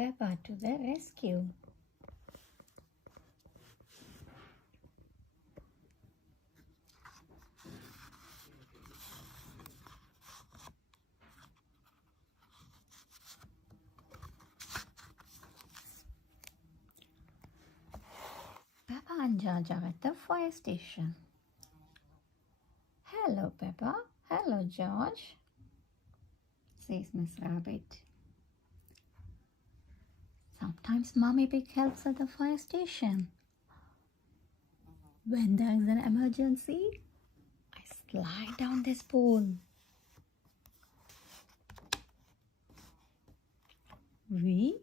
Peppa to the rescue. Peppa and George are at the fire station. Hello, Peppa. Hello, George, says Miss Rabbit. Sometimes Mommy Pig helps at the fire station. When there is an emergency, I slide down this pole. Whee!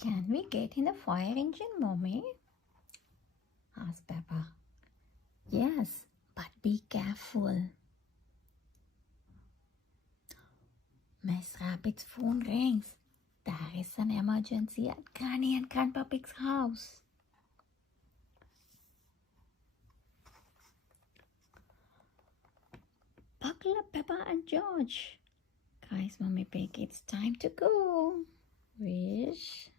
Can we get in the fire engine, Mommy? Asked Peppa. Yes, but be careful. Miss Rabbit's phone rings. There is an emergency at Granny and Grandpa Pig's house. Buckle up, Peppa and George, cries Mommy Pig. It's time to go. Wish.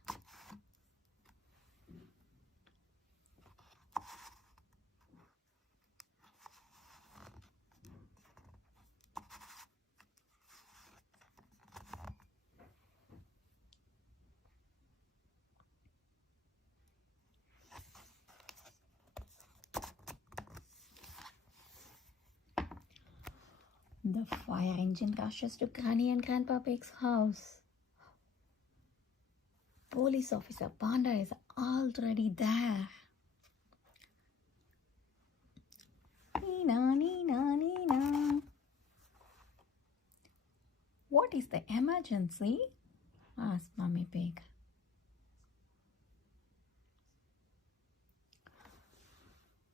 The fire engine rushes to Granny and Grandpa Pig's house. Police officer Panda is already there. Nina, Nina, Nina. What is the emergency? Asked Mummy Pig.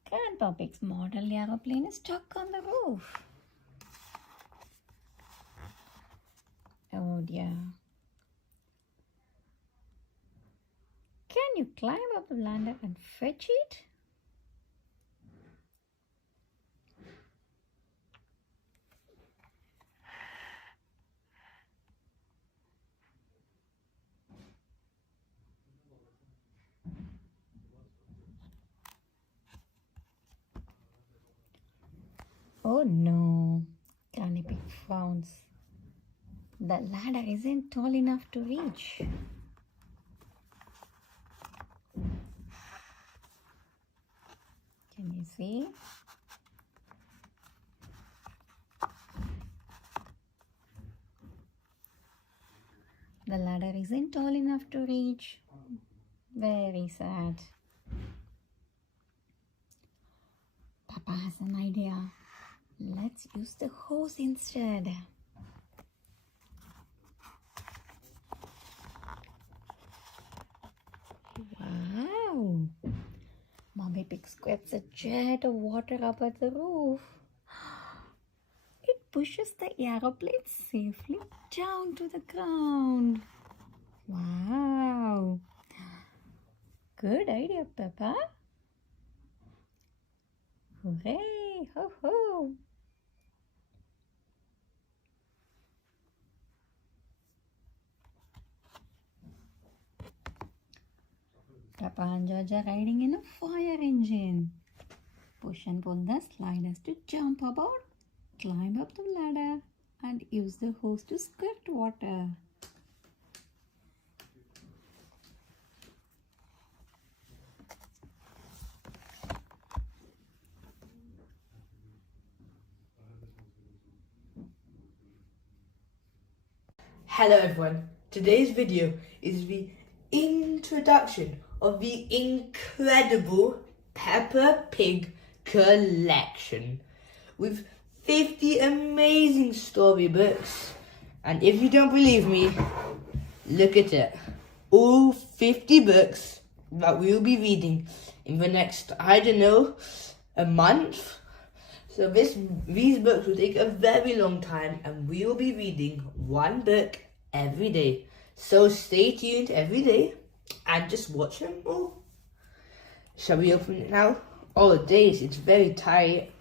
Grandpa Pig's model aeroplane is stuck on the roof. Oh dear. Can you climb up the ladder and fetch it? Oh no, Granny Pig frowns. The ladder isn't tall enough to reach. Can you see? The ladder isn't tall enough to reach. Very sad. Peppa has an idea. Let's use the hose instead. Wow! Mommy Pig squirts a jet of water up at the roof. It pushes the aeroplane safely down to the ground. Wow! Good idea, Peppa. Hooray! Ho ho! Peppa and George are riding in a fire engine. Push and pull the sliders to jump about, climb up the ladder, and use the hose to squirt water. Hello everyone, today's video is the introduction of the incredible Peppa Pig Collection with 50 amazing storybooks. And if you don't believe me, look at it. All 50 books that we will be reading in the next, I don't know, a month. So these books will take a very long time, and we will be reading one book every day. So stay tuned every day and just watch them all. Shall we open it now? Oh days, it's very tight.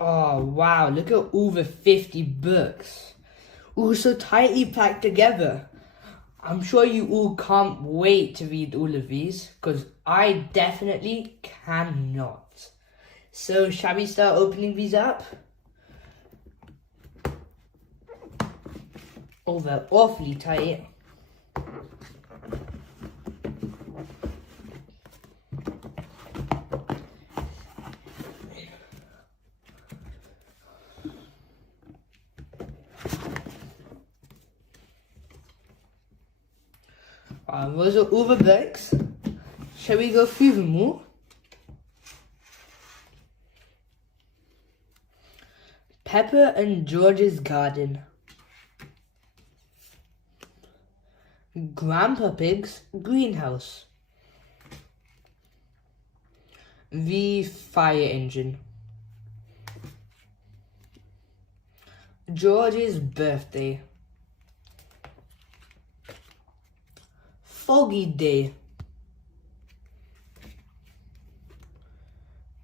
Oh wow, look at all the 50 books. All so tightly packed together. I'm sure you all can't wait to read all of these, because I definitely cannot. So shall we start opening these up? Oh, they're awfully tight. Those are all the books. Shall we go through them all? Peppa and George's Garden. Grandpa Pig's Greenhouse. The Fire Engine. George's Birthday. Foggy Day.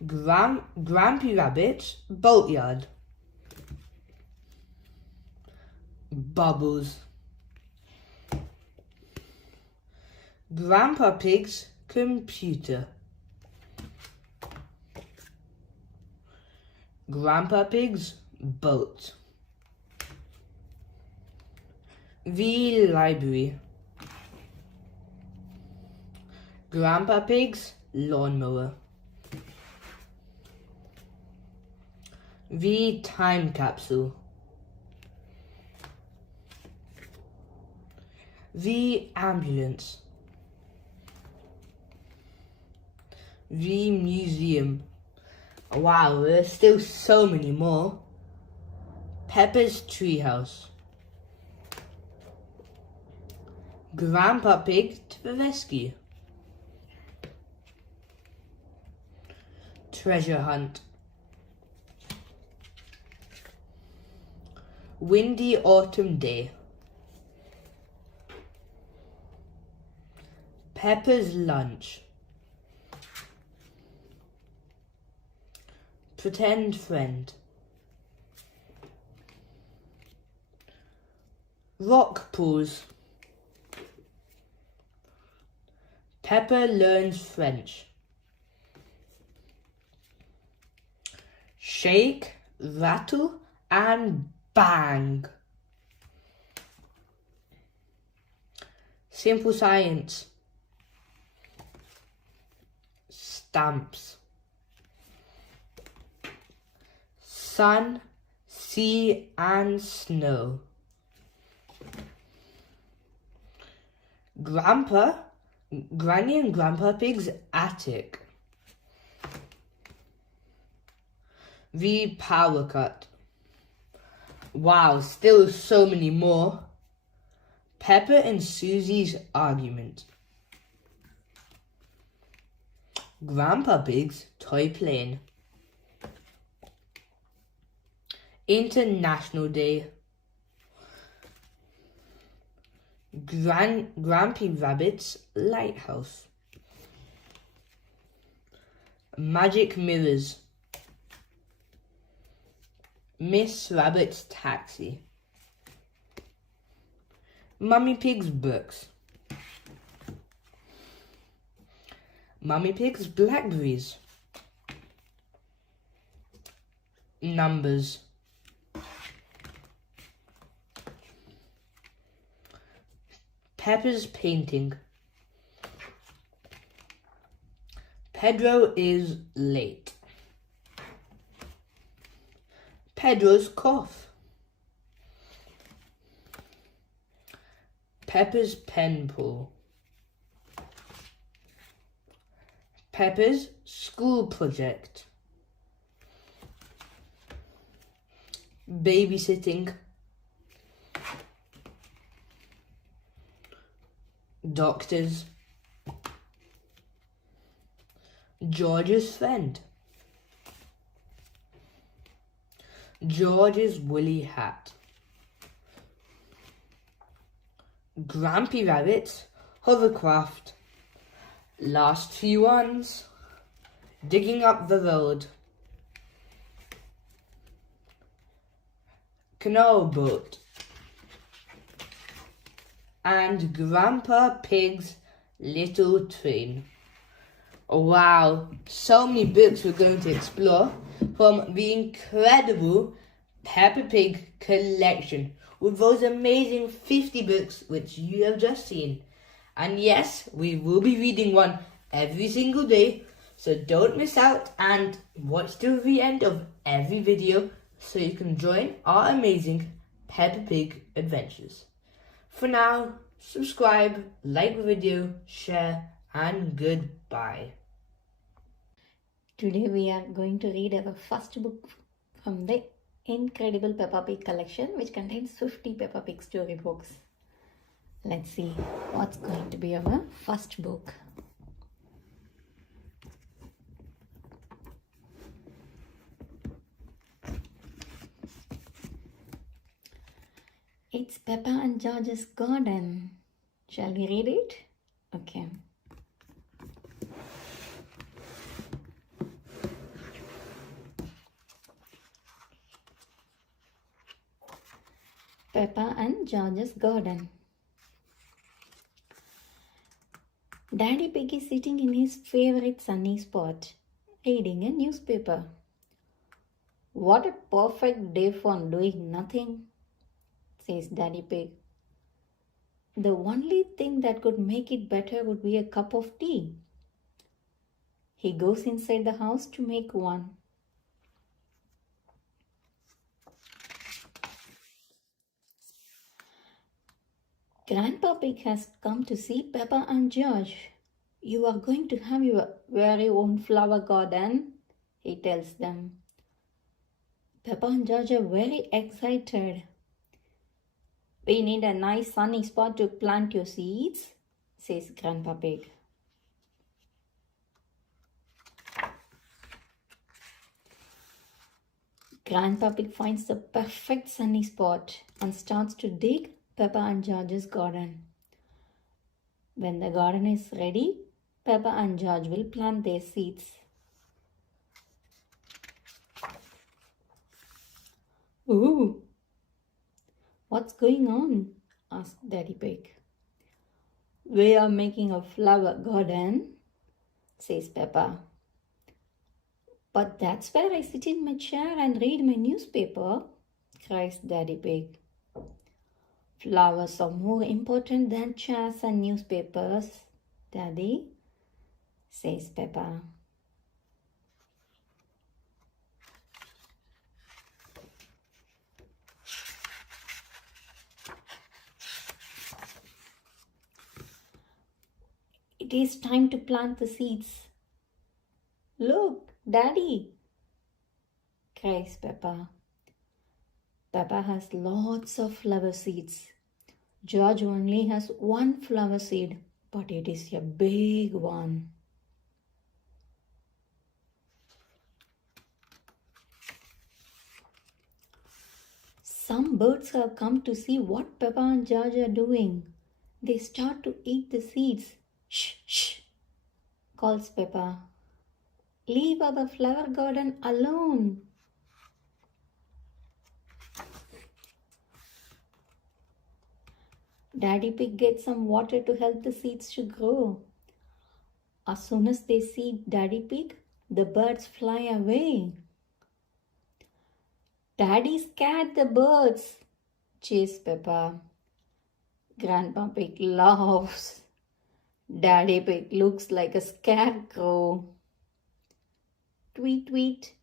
Grampy Rabbit's Boatyard. Bubbles. Grandpa Pig's Computer. Grandpa Pig's Boat. The Library. Grandpa Pig's Lawnmower. The Time Capsule. The Ambulance. The Museum. Wow, there's still so many more. Peppa's Treehouse. Grandpa Pig to the Rescue. Treasure Hunt. Windy Autumn Day. Peppa's Lunch. Pretend Friend. Rock Pools. Peppa Learns French. Shake, Rattle and Bang. Simple Science. Stamps. Sun, Sea and Snow. Granny and Grandpa Pig's Attic. The Power Cut. Wow, still so many more. Peppa and Susie's Argument. Grandpa Pig's Toy Plane. International Day. Grampy Rabbit's Lighthouse. Magic Mirrors. Miss Rabbit's Taxi. Mummy Pig's Books. Mummy Pig's Blackberries. Numbers. Peppa's Painting. Pedro is late. Pedro's Cough. Peppa's Pen Pull. Peppa's School Project. babysitting, doctors, George's friend, George's woolly hat, Grampy Rabbit's hovercraft, last few ones, digging up the road, canal boat, and Grandpa Pig's little train. Wow, so many books we're going to explore from the incredible Peppa Pig Collection with those amazing 50 books which you have just seen. And yes, we will be reading one every single day, so don't miss out and watch till the end of every video so you can join our amazing Peppa Pig adventures. For now, subscribe, like the video, share, and goodbye. Today we are going to read our first book from the incredible Peppa Pig Collection, which contains 50 Peppa Pig storybooks. Let's see what's going to be our first book. It's Peppa and George's garden. Shall we read it? Okay. Peppa and George's garden. Daddy Pig is sitting in his favorite sunny spot, reading a newspaper. What a perfect day for doing nothing, says Daddy Pig. The only thing that could make it better would be a cup of tea. He goes inside the house to make one. Grandpa Pig has come to see Peppa and George. You are going to have your very own flower garden, he tells them. Peppa and George are very excited. We need a nice sunny spot to plant your seeds, says Grandpa Pig. Grandpa Pig finds the perfect sunny spot and starts to dig Peppa and George's garden. When the garden is ready, Peppa and George will plant their seeds. Ooh! What's going on? Asked Daddy Pig. We are making a flower garden, says Peppa. But that's where I sit in my chair and read my newspaper, cries Daddy Pig. Flowers are more important than chairs and newspapers, Daddy, says Peppa. It is time to plant the seeds. Look, Daddy, cries Peppa. Peppa has lots of flower seeds. George only has one flower seed, but it is a big one. Some birds have come to see what Peppa and George are doing. They start to eat the seeds. Shh, shh, calls Peppa. Leave our flower garden alone. Daddy Pig gets some water to help the seeds to grow. As soon as they see Daddy Pig, the birds fly away. Daddy scared the birds, cheers Peppa. Grandpa Pig laughs. Daddy Pig looks like a scarecrow. Tweet, tweet.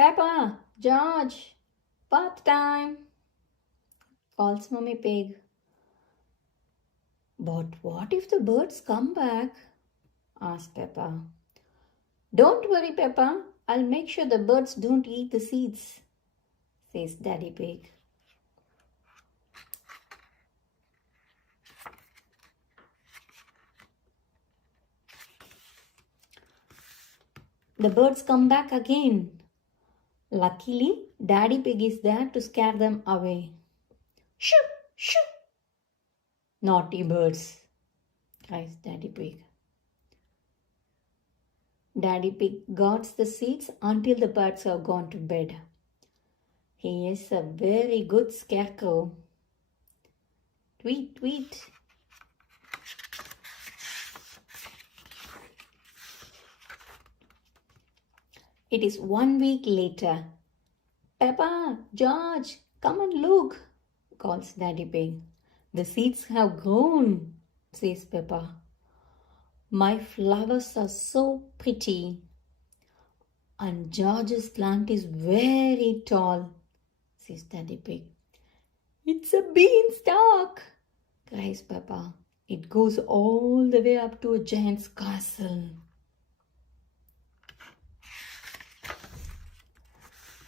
Peppa, George, bath time, calls Mummy Pig. But what if the birds come back? asked Peppa. Don't worry, Peppa. I'll make sure the birds don't eat the seeds, says Daddy Pig. The birds come back again. Luckily, Daddy Pig is there to scare them away. Shoo! Shoo! Naughty birds, cries Daddy Pig. Daddy Pig guards the seeds until the birds have gone to bed. He is a very good scarecrow. Tweet, tweet. It is 1 week later. Peppa, George, come and look, calls Daddy Pig. The seeds have grown, says Peppa. My flowers are so pretty. And George's plant is very tall, says Daddy Pig. It's a beanstalk, cries Peppa. It goes all the way up to a giant's castle.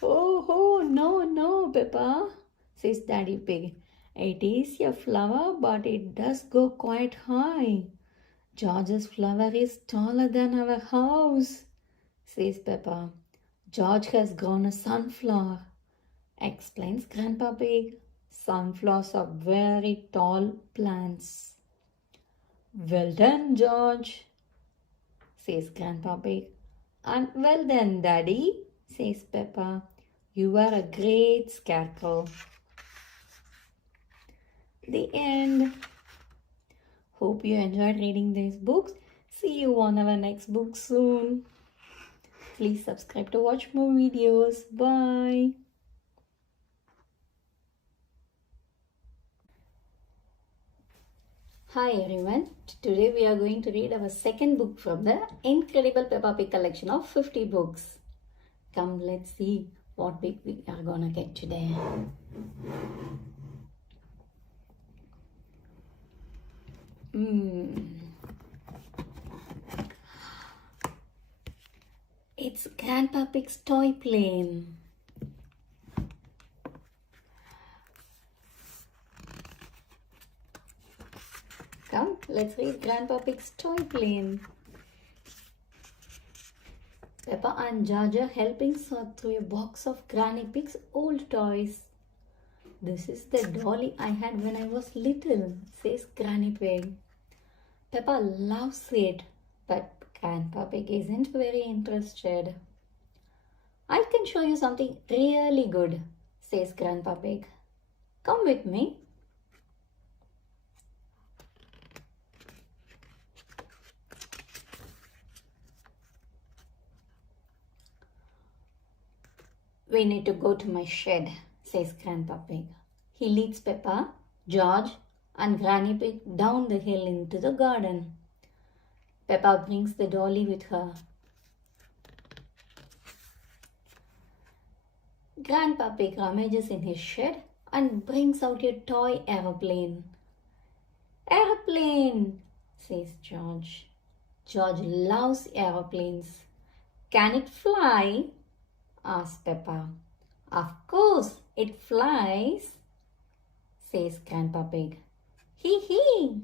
Oh, no, Peppa, says Daddy Pig. It is a flower, but it does go quite high. George's flower is taller than our house, says Peppa. George has grown a sunflower, explains Grandpa Pig. Sunflowers are very tall plants. Well done, George, says Grandpa Pig. And well done, Daddy, says Peppa. You are a great scarecrow. The end. Hope you enjoyed reading these books. See you on our next book soon. Please subscribe to watch more videos. Bye. Hi everyone. Today we are going to read our second book from the incredible Peppa Pig collection of 50 books. Come, let's see what book we are gonna get today. It's Grandpa Pig's toy plane. Come, let's read Grandpa Pig's toy plane. Peppa and George are helping sort through a box of Granny Pig's old toys. This is the dolly I had when I was little, says Granny Pig. Peppa loves it, but Grandpa Pig isn't very interested. I can show you something really good, says Grandpa Pig. Come with me. We need to go to my shed, says Grandpa Pig. He leads Peppa, George, and Granny Pig down the hill into the garden. Peppa brings the dolly with her. Grandpa Pig rummages in his shed and brings out a toy aeroplane. Aeroplane, says George. George loves aeroplanes. Can it fly? Asks Peppa. Of course, it flies, says Grandpa Pig. Hee hee.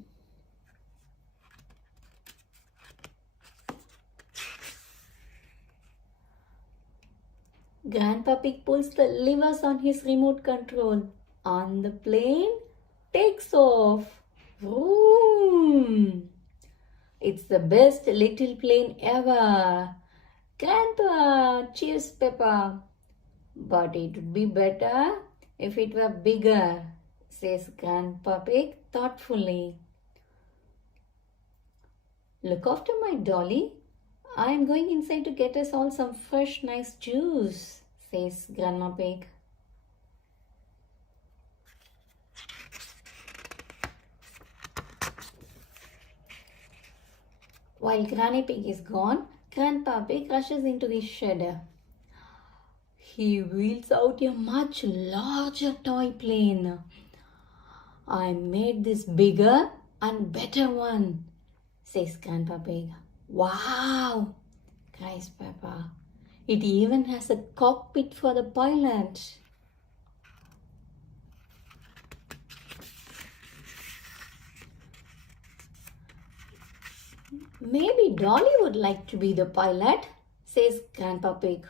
Grandpa Pig pulls the levers on his remote control and the plane takes off. Vroom! It's the best little plane ever. Grandpa, cheers Peppa. But it would be better if it were bigger, says Grandpa Pig thoughtfully. Look after my dolly. I am going inside to get us all some fresh, nice juice, says Grandma Pig. While Granny Pig is gone, Grandpa Pig rushes into his shed. He wheels out a much larger toy plane. I made this bigger and better one, says Grandpa Pig. Wow, cries Peppa. It even has a cockpit for the pilot. Maybe Dolly would like to be the pilot, says Grandpa Pig.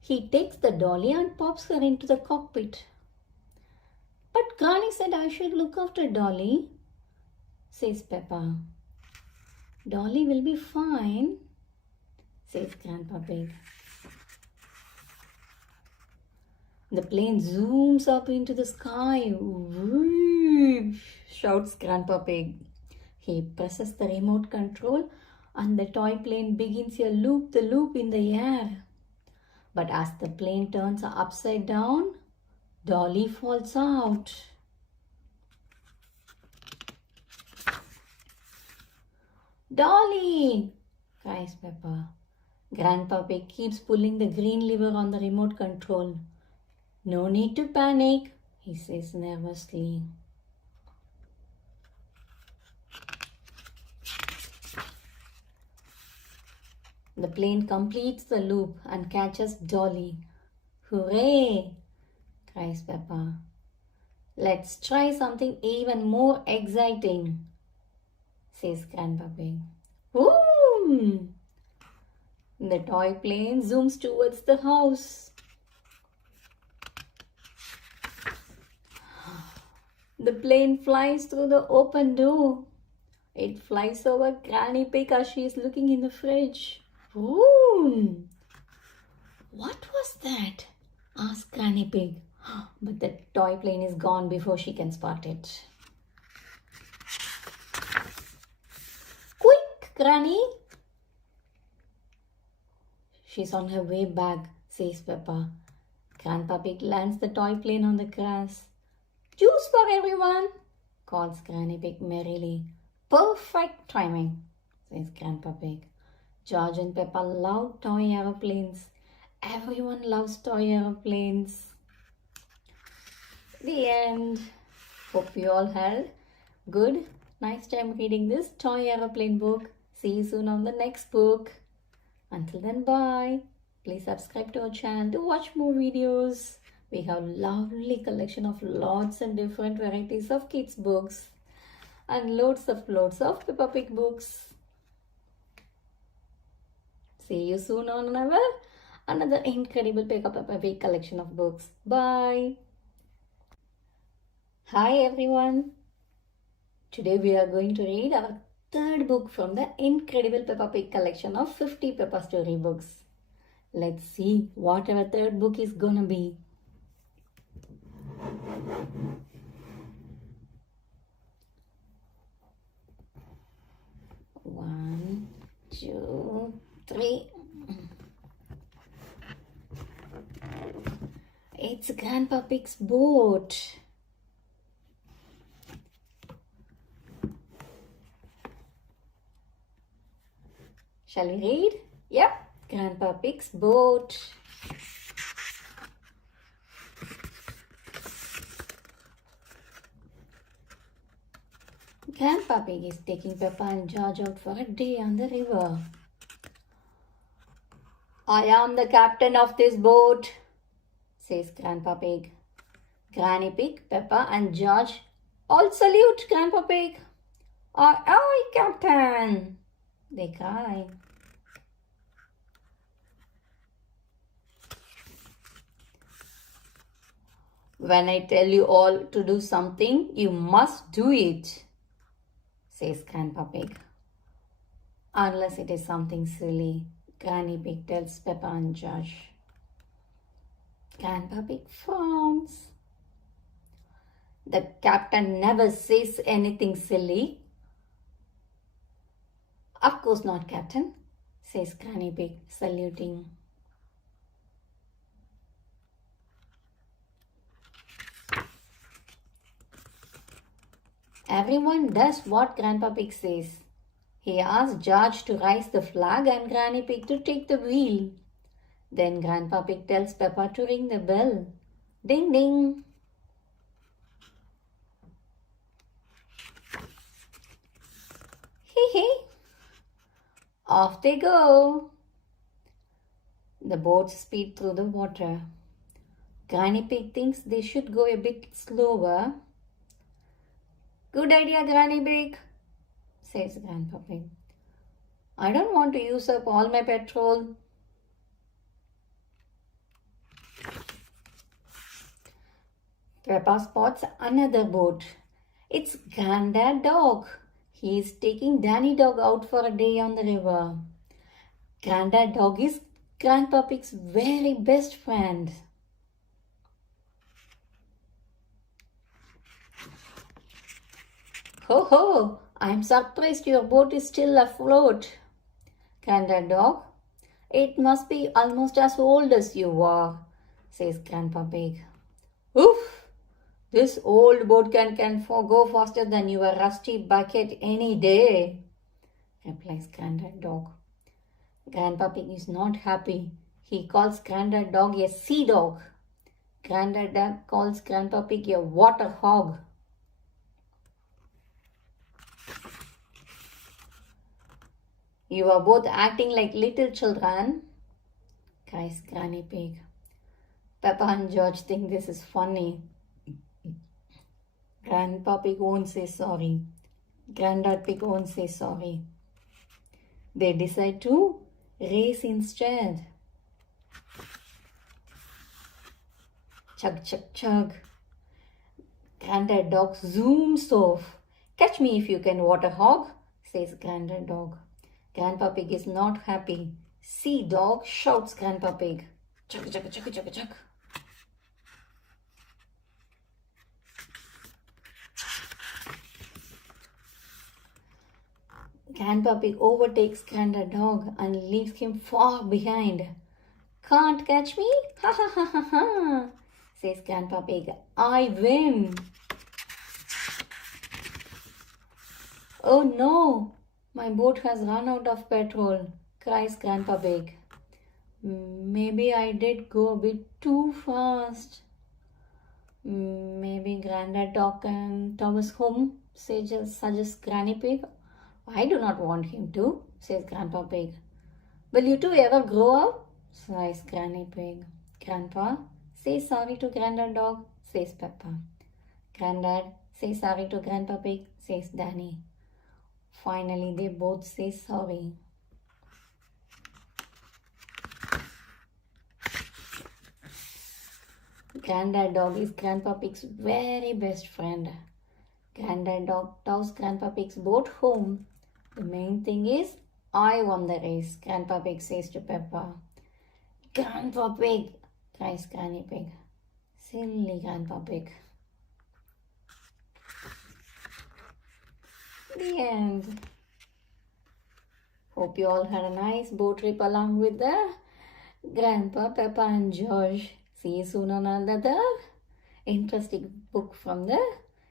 He takes the dolly and pops her into the cockpit. But Granny said I should look after Dolly, says Peppa. Dolly will be fine, says Grandpa Pig. The plane zooms up into the sky. Whoosh, shouts Grandpa Pig. He presses the remote control and the toy plane begins a loop-the-loop in the air. But as the plane turns upside down, Dolly falls out. Dolly, cries Peppa. Grandpa Pig keeps pulling the green lever on the remote control. No need to panic, he says nervously. The plane completes the loop and catches Dolly. Hooray! Cries Peppa. Let's try something even more exciting, says Grandpa Pig. Woo! The toy plane zooms towards the house. The plane flies through the open door. It flies over Granny Pig as she is looking in the fridge. Ooh! What was that? Asked Granny Pig. But the toy plane is gone before she can spot it. Quick, Granny! She's on her way back, says Peppa. Grandpa Pig lands the toy plane on the grass. Juice for everyone, calls Granny Pig merrily. Perfect timing, says Grandpa Pig. George and Peppa love toy aeroplanes. Everyone loves toy aeroplanes. The end. Hope you all had good, nice time reading this toy aeroplane book. See you soon on the next book. Until then, bye. Please subscribe to our channel to watch more videos. We have lovely collection of lots and different varieties of kids books and loads of Peppa Pig books. See you soon on another incredible Peppa Pig collection of books. Bye. Hi everyone. Today we are going to read our third book from the incredible Peppa Pig collection of 50 Peppa story books. Let's see what our third book is gonna be. One, two, three. It's Grandpa Pig's boat. Shall we read? Yep, Grandpa Pig's boat. Grandpa Pig is taking Peppa and George out for a day on the river. I am the captain of this boat, says Grandpa Pig. Granny Pig, Peppa and George all salute Grandpa Pig. Aye, aye, Captain, they cry. When I tell you all to do something, you must do it, says Grandpa Pig. Unless it is something silly, Granny Pig tells Peppa and George. Grandpa Pig frowns. The captain never says anything silly. Of course not, Captain, says Granny Pig, saluting. Everyone does what Grandpa Pig says. He asks George to raise the flag and Granny Pig to take the wheel. Then Grandpa Pig tells Peppa to ring the bell. Ding ding. Hee hee. Off they go. The boats speed through the water. Granny Pig thinks they should go a bit slower. Good idea, Granny Pig, says Grandpa Pig. I don't want to use up all my petrol. Peppa spots another boat. It's Granddad Dog. He is taking Danny Dog out for a day on the river. Granddad Dog is Grandpa Pig's very best friend. Ho ho! I'm surprised your boat is still afloat. Granddad Dog, it must be almost as old as you are, says Grandpa Pig. Oof! This old boat can go faster than your rusty bucket any day, replies Granddad Dog. Grandpa Pig is not happy. He calls Granddad Dog a sea dog. Granddad Dog calls Grandpa Pig a water hog. You are both acting like little children, cries Granny Pig. Peppa and George think this is funny. Grandpa Pig won't say sorry. Granddad Pig won't say sorry. They decide to race instead. Chug, chug, chug. Granddad Dog zooms off. Catch me if you can, water hog, says Granddad Dog. Grandpa Pig is not happy. Sea Dog, shouts Grandpa Pig. Chug, chug, chug, chug, chug. Grandpa Pig overtakes Granddad Dog and leaves him far behind. Can't catch me? Ha ha ha ha ha, says Grandpa Pig. I win. Oh no, my boat has run out of petrol, cries Grandpa Pig. Maybe I did go a bit too fast. Maybe Granddad Dog can tow us home, suggests Granny Pig. I do not want him to, says Grandpa Pig. Will you two ever grow up? Sighs Granny Pig. Grandpa, say sorry to Granddad Dog, says Peppa. Granddad, say sorry to Grandpa Pig, says Danny. Finally, they both say sorry. Granddad Dog is Grandpa Pig's very best friend. Granddad Dog tows Grandpa Pig's boat home. The main thing is, I won the race, Grandpa Pig says to Peppa. Grandpa Pig, cries Granny Pig. Silly Grandpa Pig. The end. Hope you all had a nice boat trip along with the Grandpa, Peppa and George. See you soon on another interesting book from the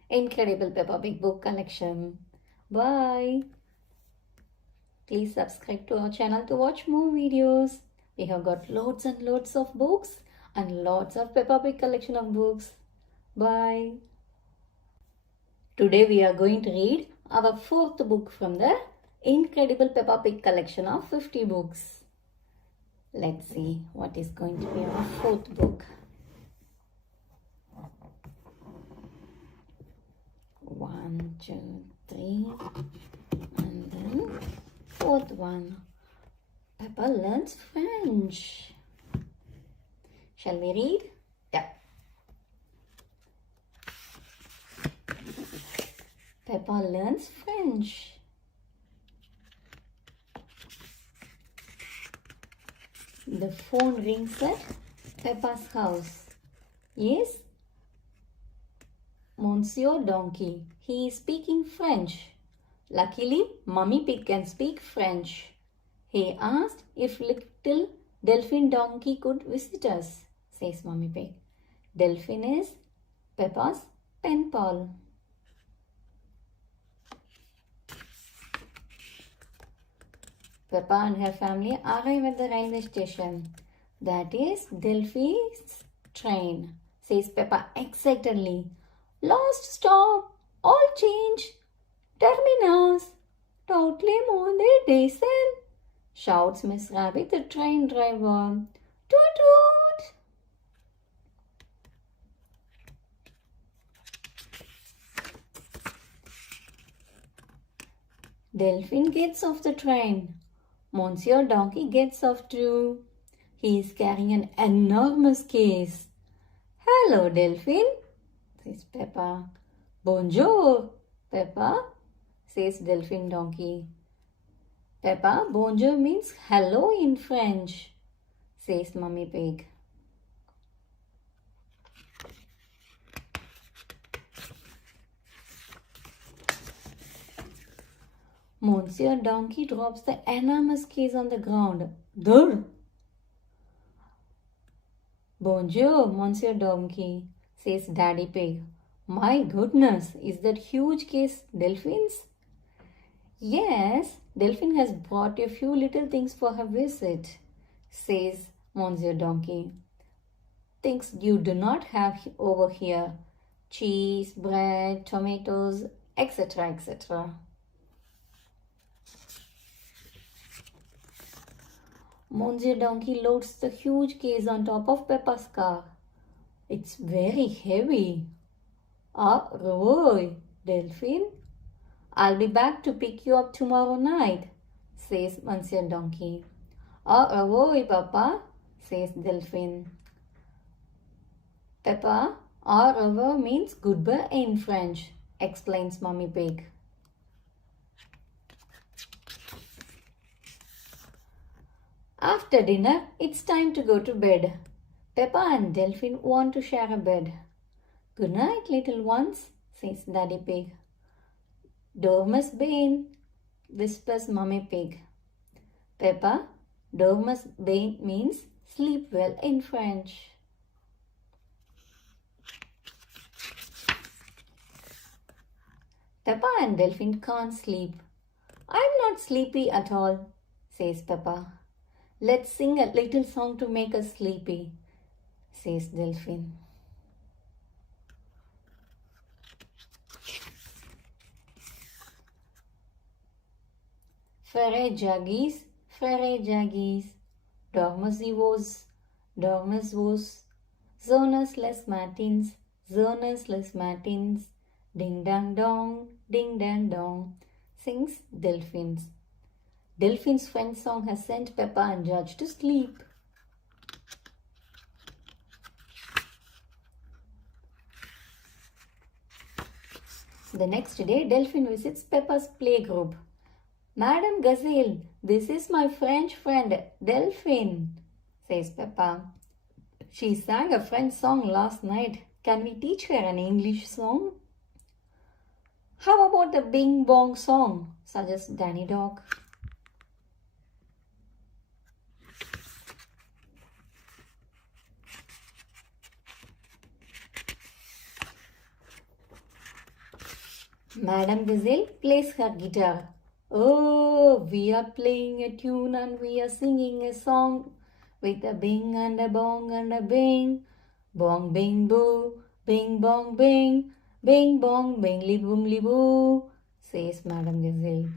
incredible Peppa Pig book collection. Bye. Please subscribe to our channel to watch more videos. We have got loads and loads of books and lots of Peppa Pig collection of books. Bye. Today we are going to read our fourth book from the incredible Peppa Pig collection of 50 books. Let's see what is going to be our fourth book. One, two, three, and then fourth one. Peppa learns French. Shall we read? Yeah. Peppa learns French. The phone rings at Peppa's house. Yes? Monsieur Donkey. He is speaking French. Luckily, Mummy Pig can speak French. He asked if little Delphine Donkey could visit us, says Mummy Pig. Delphine is Peppa's pen pal. Peppa and her family arrive at the railway station. That is Delphine's train, says Peppa excitedly. Last stop, all change, terminus, totally more than diesel, shouts Miss Rabbit, the train driver. Toot toot! Delphine gets off the train. Monsieur Donkey gets off too. He is carrying an enormous case. Hello, Delphine, says Peppa. Bonjour, Peppa, says Delphine Donkey. Peppa, bonjour means hello in French, says Mummy Pig. Monsieur Donkey drops the enormous case on the ground. Durr! Bonjour, Monsieur Donkey, says Daddy Pig. My goodness, is that huge case Delphine's? Yes, Delphine has brought a few little things for her visit, says Monsieur Donkey. Things you do not have over here. Cheese, bread, tomatoes, etc., etc. Monsieur Donkey loads the huge case on top of Peppa's car. It's very heavy. Au revoir, Delphine. I'll be back to pick you up tomorrow night, says Monsieur Donkey. Au revoir, Papa, says Delphine. Peppa, au revoir means goodbye in French, explains Mummy Pig. After dinner, it's time to go to bed. Peppa and Delphine want to share a bed. Good night, little ones, says Daddy Pig. Dormus Bane, whispers Mummy Pig. Peppa, Dormus Bane means sleep well in French. Peppa and Delphine can't sleep. I'm not sleepy at all, says Peppa. Let's sing a little song to make us sleepy, says Delphine. Frere jaggies, dormus vos, zones les matins, ding dang dong, sings Delphine. Delphine's friend song has sent Peppa and George to sleep. The next day, Delphine visits Peppa's playgroup. Madam Gazelle, this is my French friend, Delphine, says Peppa. She sang a French song last night. Can we teach her an English song? How about the Bing Bong song, suggests Danny Dog. Madam Gazelle plays her guitar. Oh, we are playing a tune and we are singing a song with a bing and a bong and a bing. Bong bing boo, bing bong bing, bing bong bingly boomly boo, says Madam Gazelle.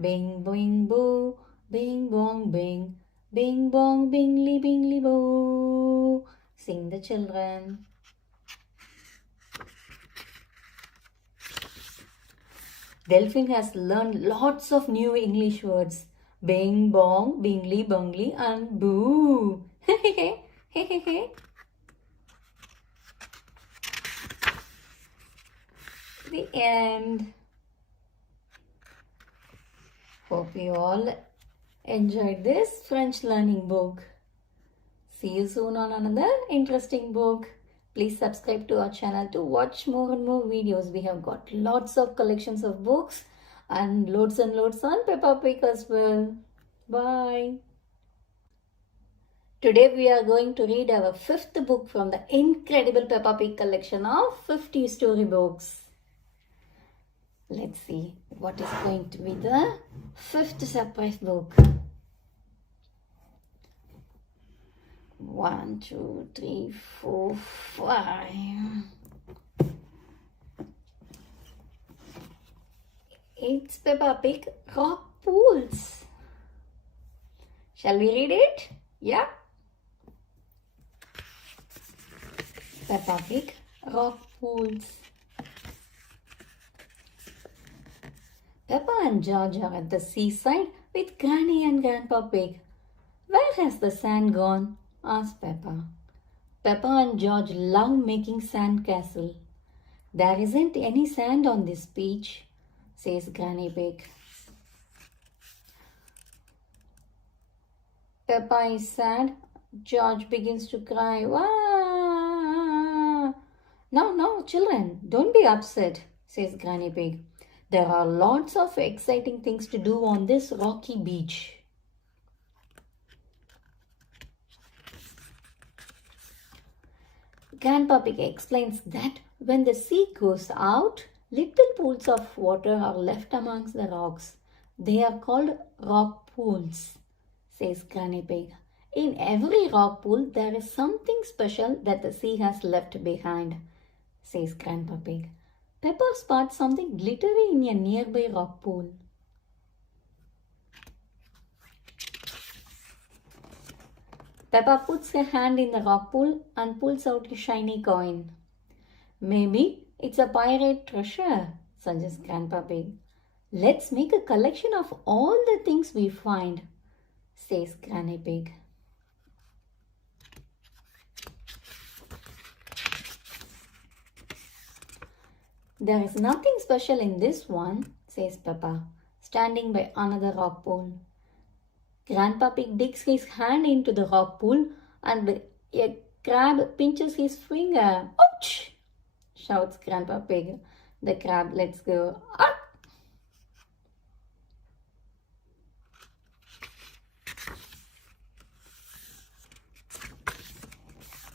Bing bing boo, bing bong bing, bing bong bingly boo, sing the children. Delphine has learned lots of new English words. Bing, bong, bingly, bungly and boo. The end. Hope you all enjoyed this French learning book. See you soon on another interesting book. Please subscribe to our channel to watch more and more videos. We have got lots of collections of books and loads on Peppa Pig as well. Bye. Today we are going to read our 5th book from the incredible Peppa Pig collection of 50 storybooks. Let's see what is going to be the 5th surprise book. 1, 2, 3, 4, 5. It's Peppa Pig Rock Pools. Shall we read it? Yeah? Peppa Pig Rock Pools. Peppa and George are at the seaside with Granny and Grandpa Pig. Where has the sand gone? Asked Peppa. Peppa and George love making sand castle. There isn't any sand on this beach, says Granny Pig. Peppa is sad. George begins to cry. Wah! No, children, don't be upset, says Granny Pig. There are lots of exciting things to do on this rocky beach. Grandpa Pig explains that when the sea goes out, little pools of water are left amongst the rocks. They are called rock pools, says Granny Pig. In every rock pool, there is something special that the sea has left behind, says Grandpa Pig. Peppa spots something glittery in a nearby rock pool. Peppa puts her hand in the rock pool and pulls out a shiny coin. Maybe it's a pirate treasure, suggests Grandpa Pig. Let's make a collection of all the things we find, says Granny Pig. There is nothing special in this one, says Peppa, standing by another rock pool. Grandpa Pig digs his hand into the rock pool and a crab pinches his finger. Ouch! Shouts Grandpa Pig. The crab lets go. Ah!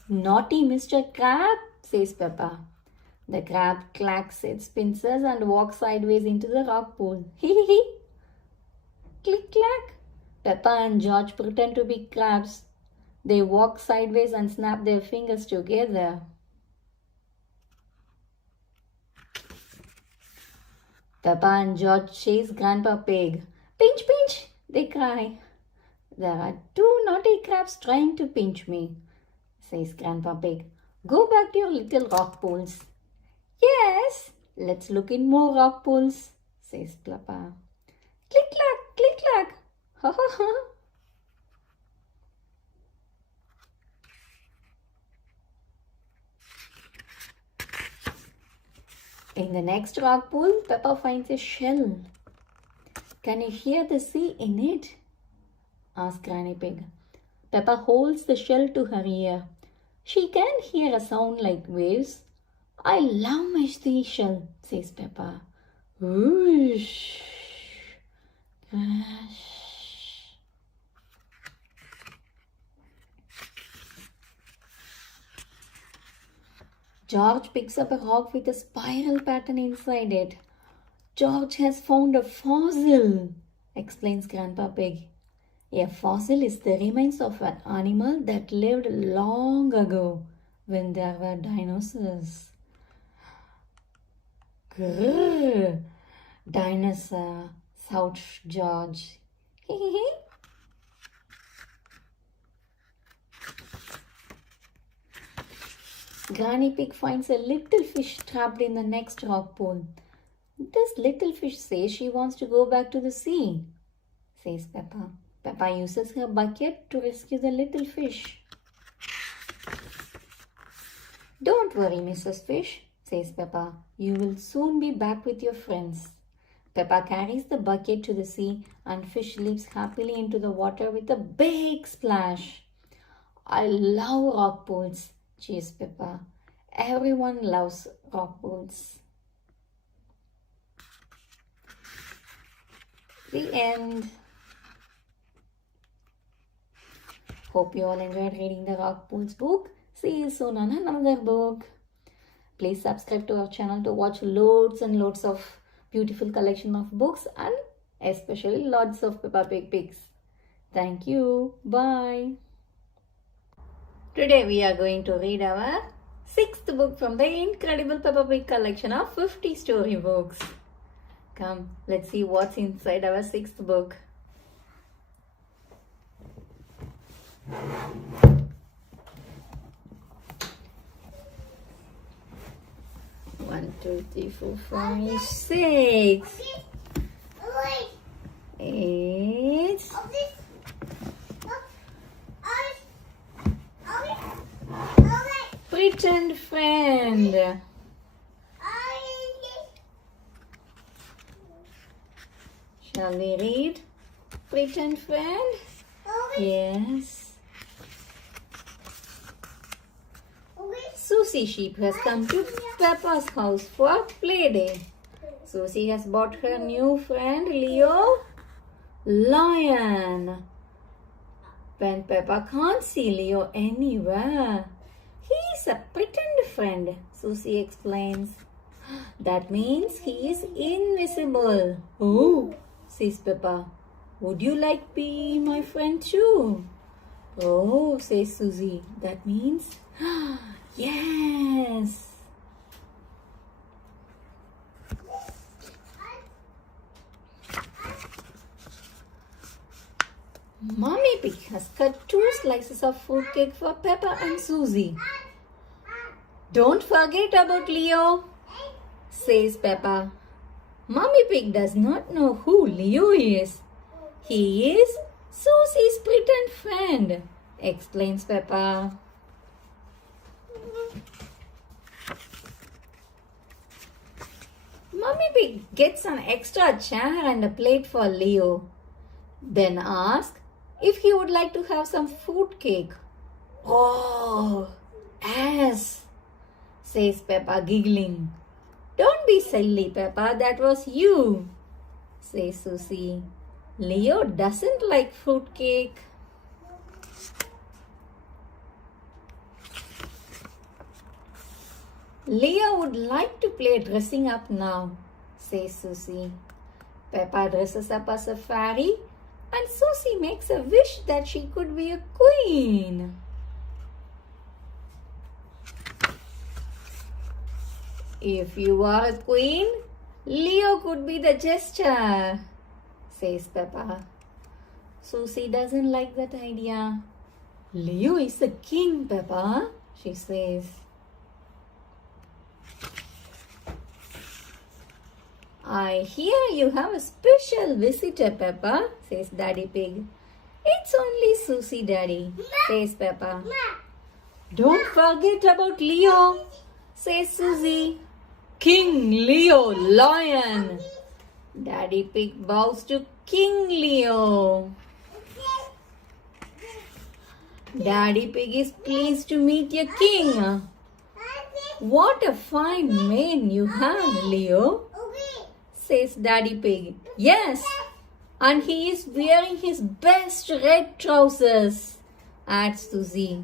Naughty Mr. Crab, says Peppa. The crab clacks its pincers and walks sideways into the rock pool. Hee hee hee. Click clack. Peppa and George pretend to be crabs. They walk sideways and snap their fingers together. Peppa and George chase Grandpa Pig. Pinch, pinch, they cry. There are two naughty crabs trying to pinch me, says Grandpa Pig. Go back to your little rock pools. Yes, let's look in more rock pools, says Peppa. Click clack, click clack. Ha ha ha. In the next rock pool, Peppa finds a shell. Can you hear the sea in it? Asks Granny Pig. Peppa holds the shell to her ear. She can hear a sound like waves. I love my seashell, says Peppa. Whoosh. Crash. George picks up a rock with a spiral pattern inside it. George has found a fossil, explains Grandpa Pig. A fossil is the remains of an animal that lived long ago when there were dinosaurs. Grrr, dinosaur, shouts George. Granny Pig finds a little fish trapped in the next rock pool. This little fish says she wants to go back to the sea, says Peppa. Peppa uses her bucket to rescue the little fish. Don't worry, Mrs. Fish, says Peppa. You will soon be back with your friends. Peppa carries the bucket to the sea and fish leaps happily into the water with a big splash. I love rock pools, cheers Peppa. Everyone loves rock pools. The end. Hope you all enjoyed reading the Rock Pools book. See you soon on another book. Please subscribe to our channel to watch loads and loads of beautiful collection of books and especially lots of Peppa Pig pics. Thank you. Bye. Today we are going to read our 6th book from the incredible Peppa Pig collection of 50 storybooks. Come, let's see what's inside our 6th book. One, two, three, four, five, 6. 8. Pretend friend. Shall we read Pretend friend? Yes. Susie Sheep has come to Peppa's house for a play day. Susie has bought her new friend Leo Lion. When Peppa can't see Leo anywhere, he's a pretend friend, Susie explains. That means he is invisible. Oh, says Peppa. Would you like be my friend too? Oh, says Susie. That means yes. Mommy Pig has cut 2 slices of fruitcake for Peppa and Susie. Don't forget about Leo, says Peppa. Mommy Pig does not know who Leo is. He is Susie's pretend friend, explains Peppa. Mommy Pig gets an extra chair and a plate for Leo. Then asks if he would like to have some fruit cake. Oh, yes, says Peppa, giggling. Don't be silly, Peppa, that was you, says Susie. Leo doesn't like fruit cake. Leo would like to play dressing up now, says Susie. Peppa dresses up as a fairy and Susie makes a wish that she could be a queen. If you are a queen, Leo could be the jester, says Peppa. Susie doesn't like that idea. Leo is a king, Peppa, she says. I hear you have a special visitor, Peppa, says Daddy Pig. It's only Susie, Daddy, says Peppa. Don't forget about Leo, says Susie. King Leo Lion. Daddy Pig bows to King Leo. Daddy Pig is pleased to meet your king. What a fine mane you have, Leo, says Daddy Pig. Yes, and he is wearing his best red trousers, adds Susie.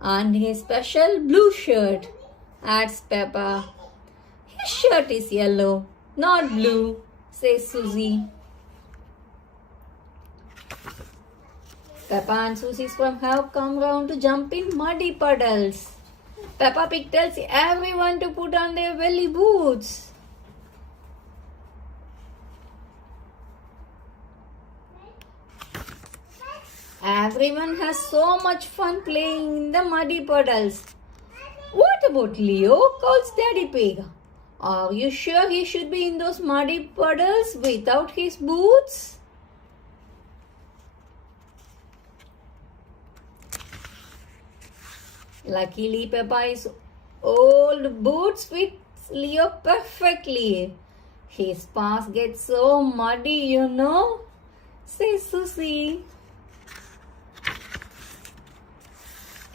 And his special blue shirt, adds Peppa. His shirt is yellow, not blue, says Susie. Peppa and Susie's friend have come round to jump in muddy puddles. Peppa Pig tells everyone to put on their belly boots. Everyone has so much fun playing in the muddy puddles. What about Leo? Calls Daddy Pig. Are you sure he should be in those muddy puddles without his boots? Luckily, Peppa's old boots fit Leo perfectly. His paws get so muddy, you know, says Susie.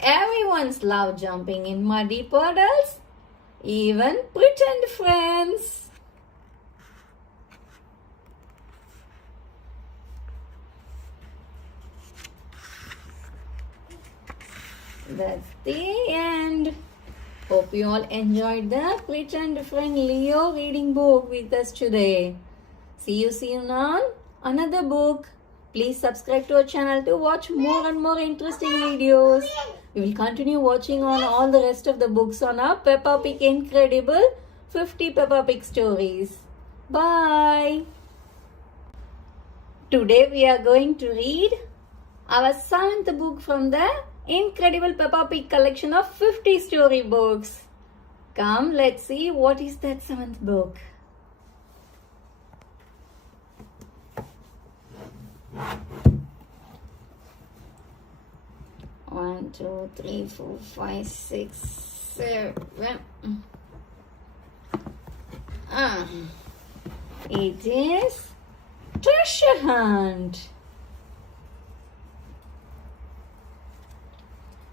Everyone's love jumping in muddy puddles, even pretend friends. That's the end. Hope you all enjoyed the Pretend Friend Leo reading book with us today. See you soon on another book. Please subscribe to our channel to watch more and more interesting videos. We will continue watching on all the rest of the books on our Peppa Pig Incredible 50 Peppa Pig stories. Bye. Today we are going to read our seventh book from the incredible Peppa Pig collection of 50 storybooks. Come, let's see what is that seventh book. One, two, three, 4, 5, 6, 7. It is Treasure Hunt.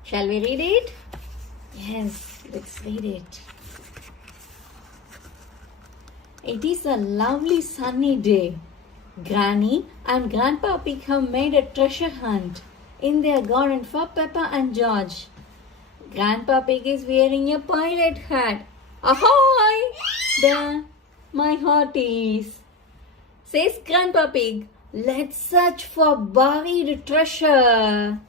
Shall we read it? Yes, let's read it. It is a lovely sunny day. Granny and Grandpa Pig have made a treasure hunt in their garden for Peppa and George. Grandpa Pig is wearing a pirate hat. Ahoy! There, my hearties, says Grandpa Pig. Let's search for buried treasure.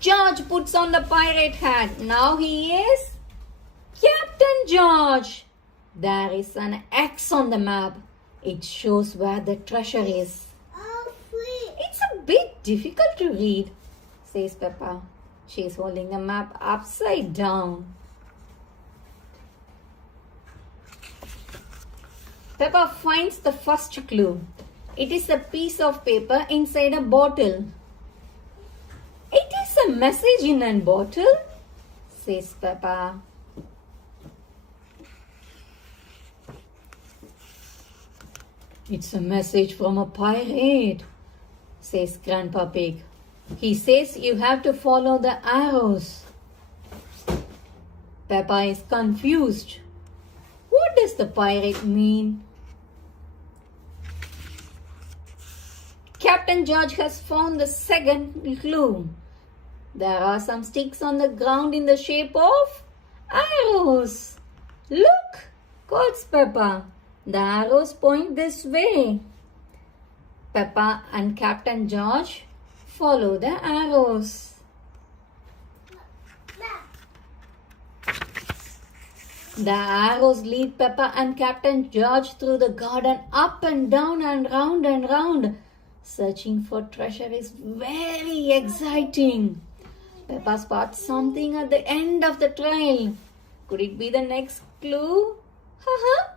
George puts on the pirate hat. Now he is Captain George. There is an X on the map. It shows where the treasure is. It's a bit difficult to read, says Peppa. She is holding the map upside down. Peppa finds the first clue. It is a piece of paper inside a bottle. It is a message in a bottle, says Peppa. It's a message from a pirate, says Grandpa Pig. He says you have to follow the arrows. Peppa is confused. What does the pirate mean? Captain George has found the second clue. There are some sticks on the ground in the shape of arrows. Look, calls Peppa. The arrows point this way. Peppa and Captain George follow the arrows. The arrows lead Peppa and Captain George through the garden, up and down and round and round. Searching for treasure is very exciting. Peppa spots something at the end of the trail. Could it be the next clue? Haha.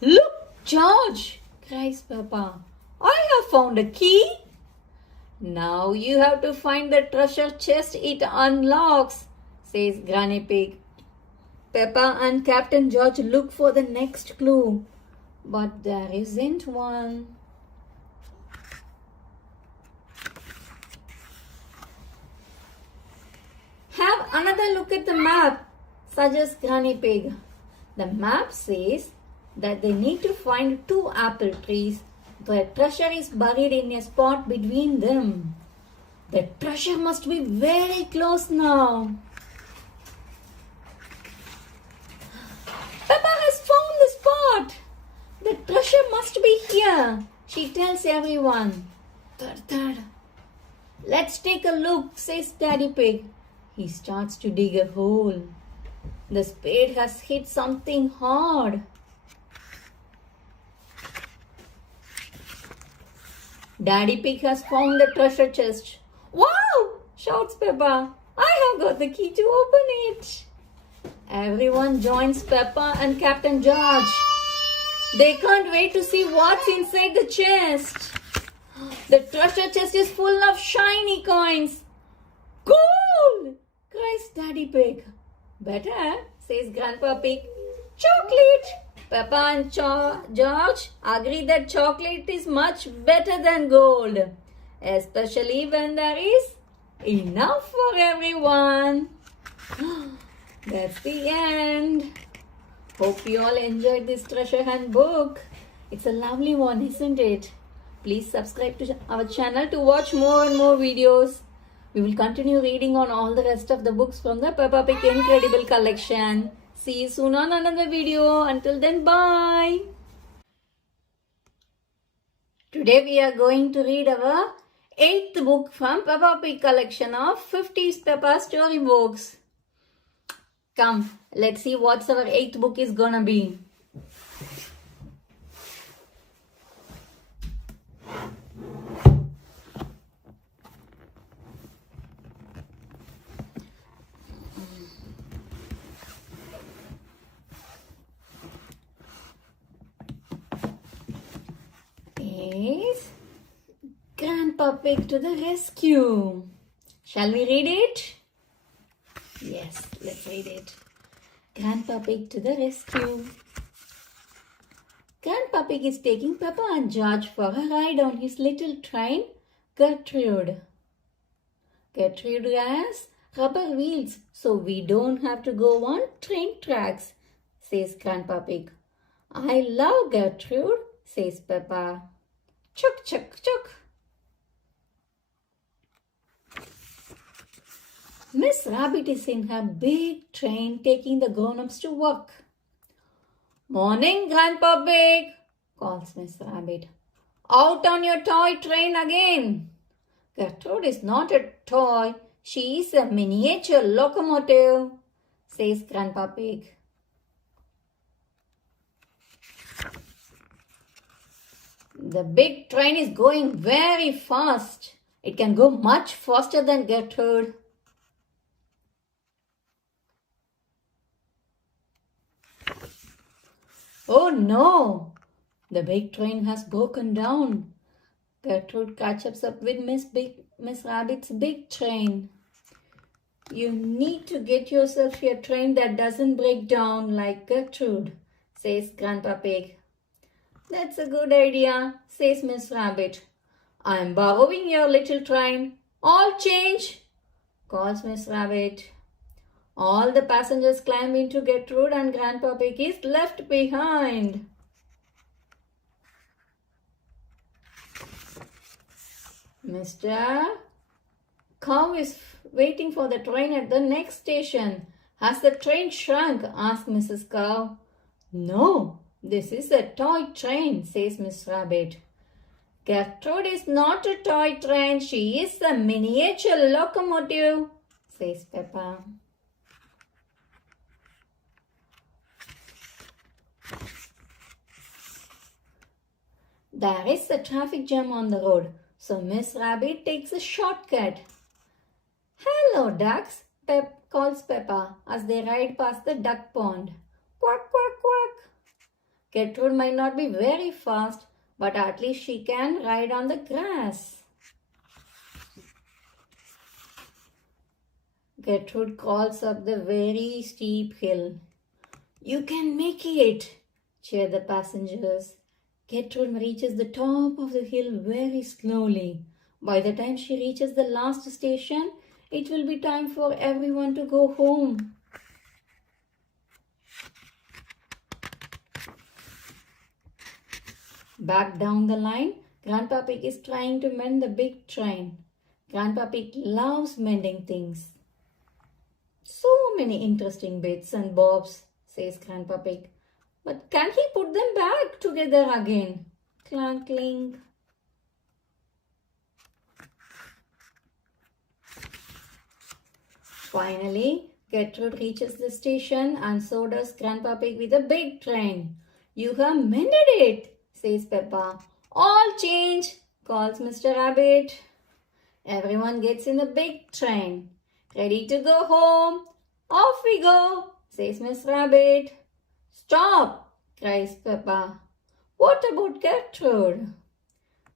Look, George, cries Peppa. I have found a key. Now you have to find the treasure chest it unlocks, says Granny Pig. Peppa and Captain George look for the next clue, but there isn't one. Have another look at the map, suggests Granny Pig. The map says that they need to find 2 apple trees. The treasure is buried in a spot between them. The treasure must be very close now. Peppa has found the spot. The treasure must be here, she tells everyone. Third. Let's take a look, says Daddy Pig. He starts to dig a hole. The spade has hit something hard. Daddy Pig has found the treasure chest. Wow! Shouts Peppa. I have got the key to open it. Everyone joins Peppa and Captain George. They can't wait to see what's inside the chest. The treasure chest is full of shiny coins. Gold! Cries Daddy Pig. Better, says Grandpa Pig. Chocolate! Peppa and George agree that chocolate is much better than gold, especially when there is enough for everyone. That's the end. Hope you all enjoyed this treasure hunt book. It's a lovely one, isn't it? Please subscribe to our channel to watch more and more videos. We will continue reading on all the rest of the books from the Peppa Pig Incredible Collection. See you soon on another video. Until then, bye. Today we are going to read our 8th book from Peppa Pig Collection of 50 Peppa storybooks. Come, let's see what's our 8th book is gonna be. says, Grandpa Pig to the rescue. Shall we read it? Yes, let's read it. Grandpa Pig to the rescue. Grandpa Pig is taking Peppa and George for a ride on his little train, Gertrude. Gertrude has rubber wheels, so we don't have to go on train tracks, says Grandpa Pig. I love Gertrude, says Peppa. Chuk, chuk, chuk. Miss Rabbit is in her big train taking the grown-ups to work. Morning, Grandpa Pig, calls Miss Rabbit. Out on your toy train again. Gertrude is not a toy. She is a miniature locomotive, says Grandpa Pig. The big train is going very fast. It can go much faster than Gertrude. Oh no! The big train has broken down. Gertrude catches up with Miss Rabbit's big train. You need to get yourself a train that doesn't break down like Gertrude, says Grandpa Pig. That's a good idea, says Miss Rabbit. I'm borrowing your little train. All change, calls Miss Rabbit. All the passengers climb into Gertrude and Grandpa Pig is left behind. Mr. Cow is waiting for the train at the next station. Has the train shrunk? Asks Mrs. Cow. No, this is a toy train, says Miss Rabbit. Gertrude is not a toy train. She is a miniature locomotive, says Peppa. There is a traffic jam on the road, so Miss Rabbit takes a shortcut. Hello, ducks, calls Peppa as they ride past the duck pond. Quack, quack, quack. Gertrude might not be very fast, but at least she can ride on the grass. Gertrude crawls up the very steep hill. You can make it, cheer the passengers. Gertrude reaches the top of the hill very slowly. By the time she reaches the last station, it will be time for everyone to go home. Back down the line, Grandpa Pig is trying to mend the big train. Grandpa Pig loves mending things. So many interesting bits and bobs, says Grandpa Pig. But can he put them back together again? Clank, clink. Finally, Gertrude reaches the station and so does Grandpa Pig with a big train. You have mended it, says Peppa. All change, calls Mr. Rabbit. Everyone gets in the big train. Ready to go home. Off we go, says Miss Rabbit. Stop, cries Peppa. What about Gertrude?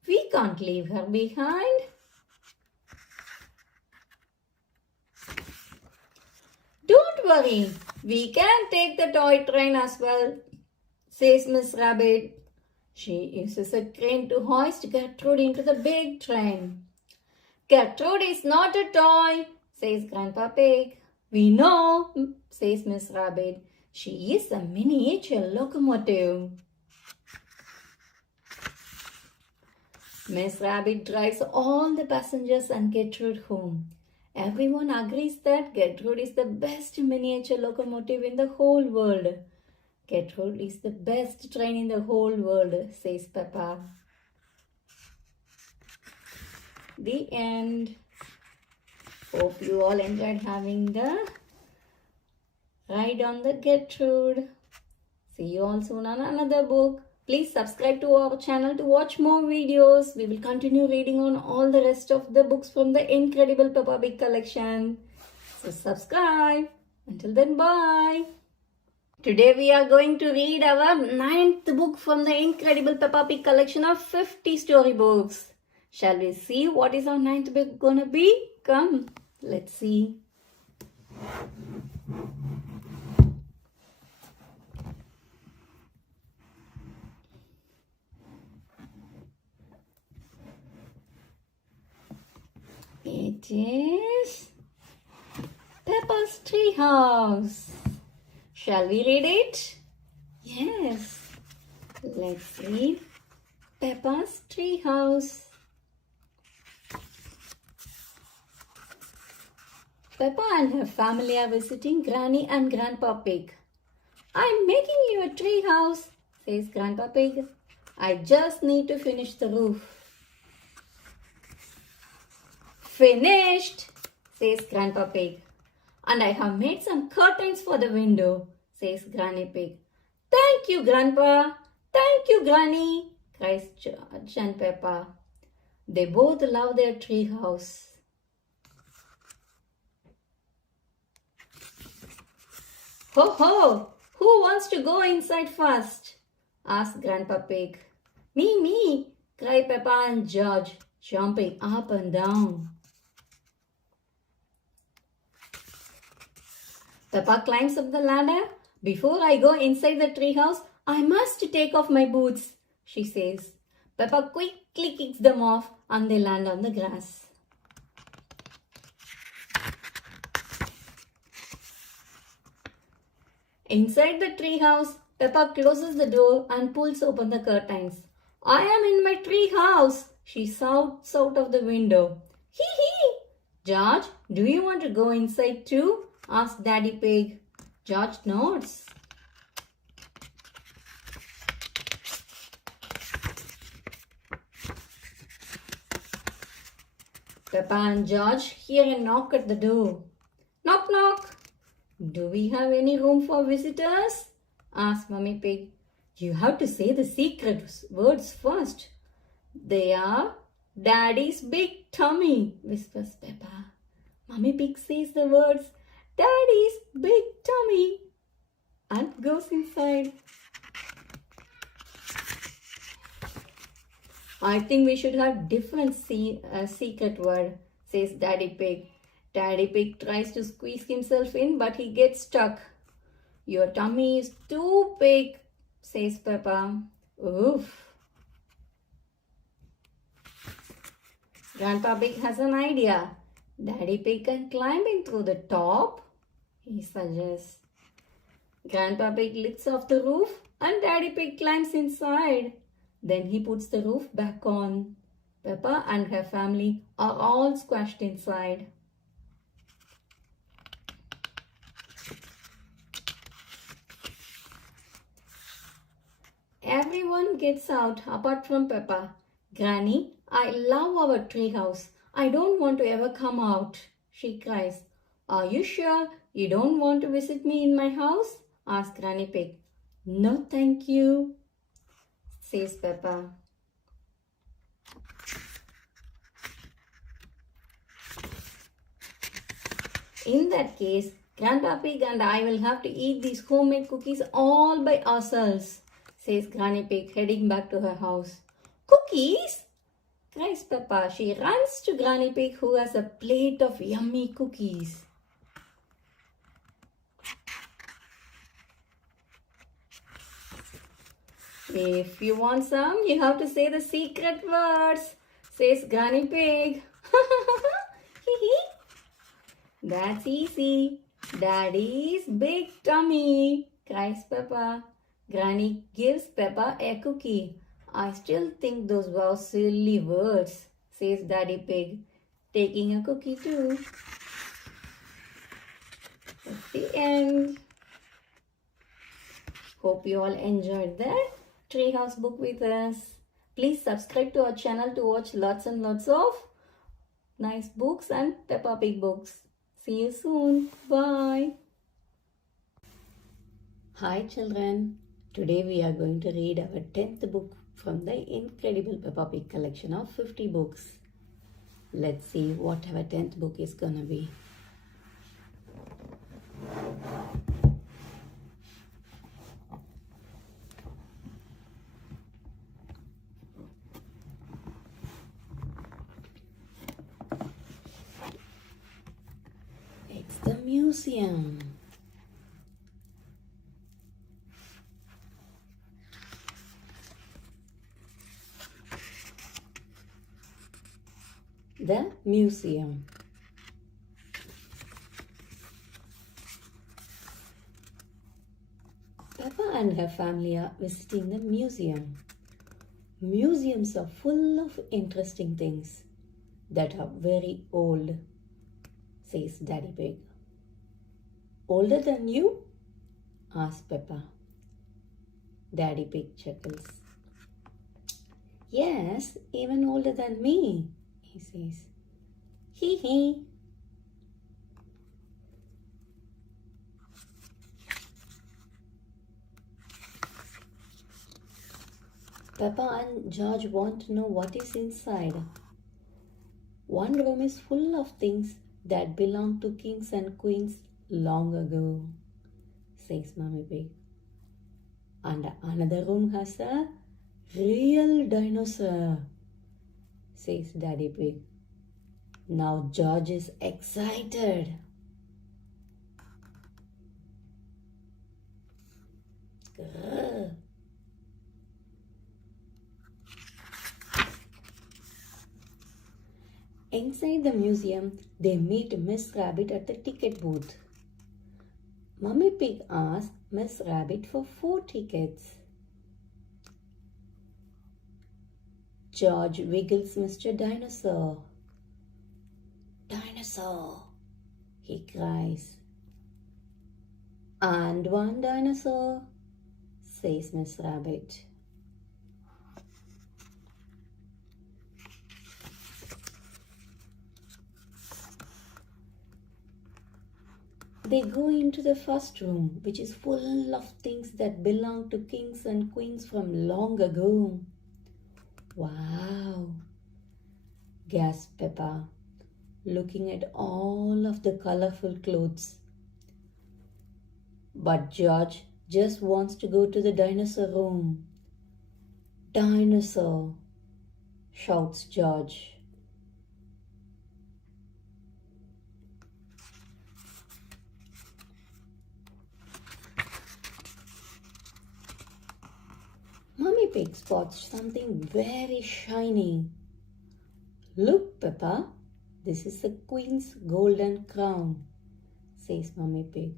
We can't leave her behind. Don't worry, we can take the toy train as well, says Miss Rabbit. She uses a crane to hoist Gertrude into the big train. Gertrude is not a toy, says Grandpa Pig. We know, says Miss Rabbit. She is a miniature locomotive. Miss Rabbit drives all the passengers and Gertrude home. Everyone agrees that Gertrude is the best miniature locomotive in the whole world. Gertrude is the best train in the whole world, says Peppa. The end. Hope you all enjoyed having the ride on the Gertrude. See you all soon on another book. Please subscribe to our channel to watch more videos. We will continue reading on all the rest of the books from the incredible Peppa Pig collection. So subscribe. Until then, bye. Today we are going to read our 9th book from the incredible Peppa Pig collection of 50 storybooks. Shall we see what is our 9th book gonna be? Come, let's see. It is Peppa's Treehouse. Shall we read it? Yes. Let's read Peppa's Treehouse. Peppa and her family are visiting Granny and Grandpa Pig. I'm making you a tree house, says Grandpa Pig. I just need to finish the roof. Finished, says Grandpa Pig. And I have made some curtains for the window, says Granny Pig. Thank you, Grandpa. Thank you, Granny, cries George and Peppa. They both love their tree house. Ho ho! Who wants to go inside first? Asked Grandpa Pig. Me, cried Peppa and George, jumping up and down. Peppa climbs up the ladder. Before I go inside the treehouse, I must take off my boots, she says. Peppa quickly kicks them off and they land on the grass. Inside the treehouse, Peppa closes the door and pulls open the curtains. I am in my treehouse, she shouts out of the window. Hee hee! George, do you want to go inside too? Asks Daddy Pig. George nods. Peppa and George hear a knock at the door. Knock, knock. Do we have any room for visitors? Asks Mummy Pig. You have to say the secret words first. They are Daddy's big tummy, whispers Peppa. Mummy Pig says the words Daddy's big tummy and goes inside. I think we should have different secret word, says Daddy Pig. Daddy Pig tries to squeeze himself in, but he gets stuck. Your tummy is too big, says Peppa. Oof. Grandpa Pig has an idea. Daddy Pig can climb in through the top, he suggests. Grandpa Pig lifts off the roof and Daddy Pig climbs inside. Then he puts the roof back on. Peppa and her family are all squashed inside. Everyone gets out apart from Peppa. Granny, I love our treehouse. I don't want to ever come out, she cries. Are you sure you don't want to visit me in my house? Asks Granny Pig. No, thank you, says Peppa. In that case, Grandpa Pig and I will have to eat these homemade cookies all by ourselves, says Granny Pig, heading back to her house. Cookies? Cries Peppa. She runs to Granny Pig, who has a plate of yummy cookies. If you want some, you have to say the secret words, says Granny Pig. That's easy. Daddy's big tummy, cries Peppa. Granny gives Peppa a cookie. I still think those were silly words, says Daddy Pig, taking a cookie too. That's the end. Hope you all enjoyed that Treehouse book with us. Please subscribe to our channel to watch lots and lots of nice books and Peppa Pig books. See you soon. Bye. Hi children. Today we are going to read our 10th book from the incredible Peppa Pig collection of 50 books. Let's see what our 10th book is gonna be. museum. The museum. Peppa and her family are visiting the museum. Museums are full of interesting things that are very old, says Daddy Pig. Older than you? Asks Peppa. Daddy Pig chuckles. Yes, even older than me, he says. Hee hee. Peppa and George want to know what is inside. One room is full of things that belonged to kings and queens long ago, says Mummy Pig. And another room has a real dinosaur, says Daddy Pig. Now George is excited. Grrr. Inside the museum, they meet Miss Rabbit at the ticket booth. Mummy Pig asks Miss Rabbit for 4 tickets. George wiggles Mr. Dinosaur. Dinosaur, he cries. And 1 dinosaur, says Miss Rabbit. They go into the first room, which is full of things that belong to kings and queens from long ago. Wow, gasped Peppa, looking at all of the colorful clothes. But George just wants to go to the dinosaur room. Dinosaur, shouts George. Mummy Pig spots something very shiny. Look, Peppa, this is the Queen's golden crown, says Mummy Pig.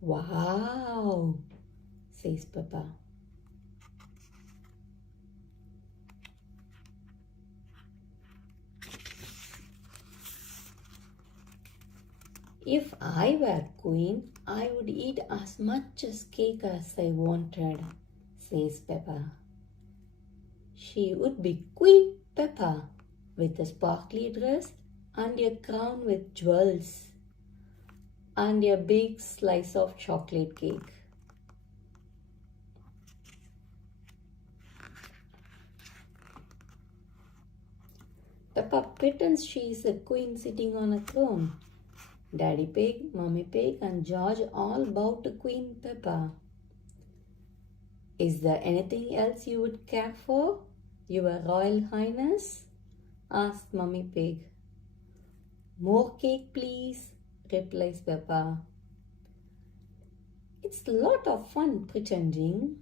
Wow, says Peppa. If I were queen, I would eat as much as cake as I wanted, says Peppa. She would be Queen Peppa with a sparkly dress and a crown with jewels and a big slice of chocolate cake. Peppa pretends she is a queen sitting on a throne. Daddy Pig, Mummy Pig and George all bow to Queen Peppa. Is there anything else you would care for, Your Royal Highness? Asked Mummy Pig. More cake, please, replies Peppa. It's a lot of fun pretending.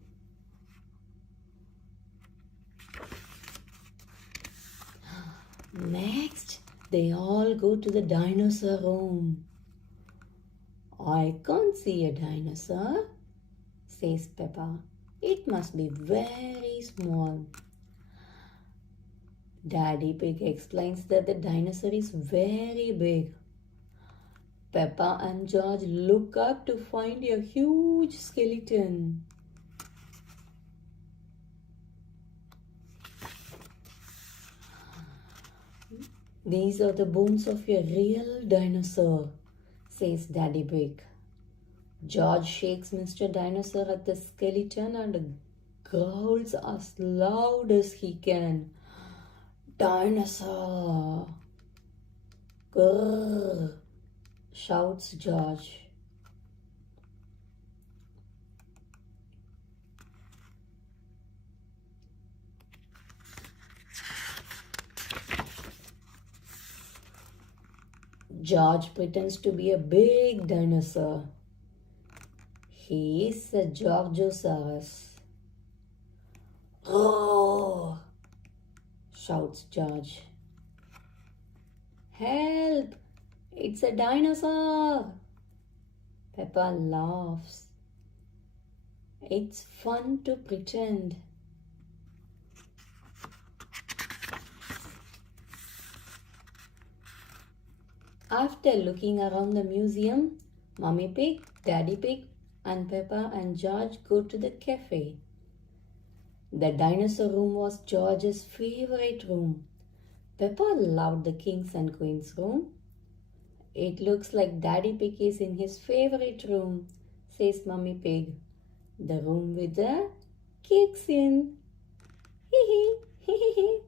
Next, they all go to the dinosaur room. I can't see a dinosaur, says Peppa. It must be very small. Daddy Pig explains that the dinosaur is very big. Peppa and George look up to find a huge skeleton. These are the bones of a real dinosaur, says Daddy Pig. George shakes Mr. Dinosaur at the skeleton and growls as loud as he can. Dinosaur! Grrr! Shouts George. George pretends to be a big dinosaur. He is a Georgosaurus. Roar! Shouts George. Help! It's a dinosaur! Peppa laughs. It's fun to pretend. After looking around the museum, Mummy Pig, Daddy Pig, and Peppa and George go to the cafe. The dinosaur room was George's favorite room. Peppa loved the kings and queens room. It looks like Daddy Pig is in his favorite room, says Mummy Pig. The room with the cakes in. Hee hee, hee hee hee.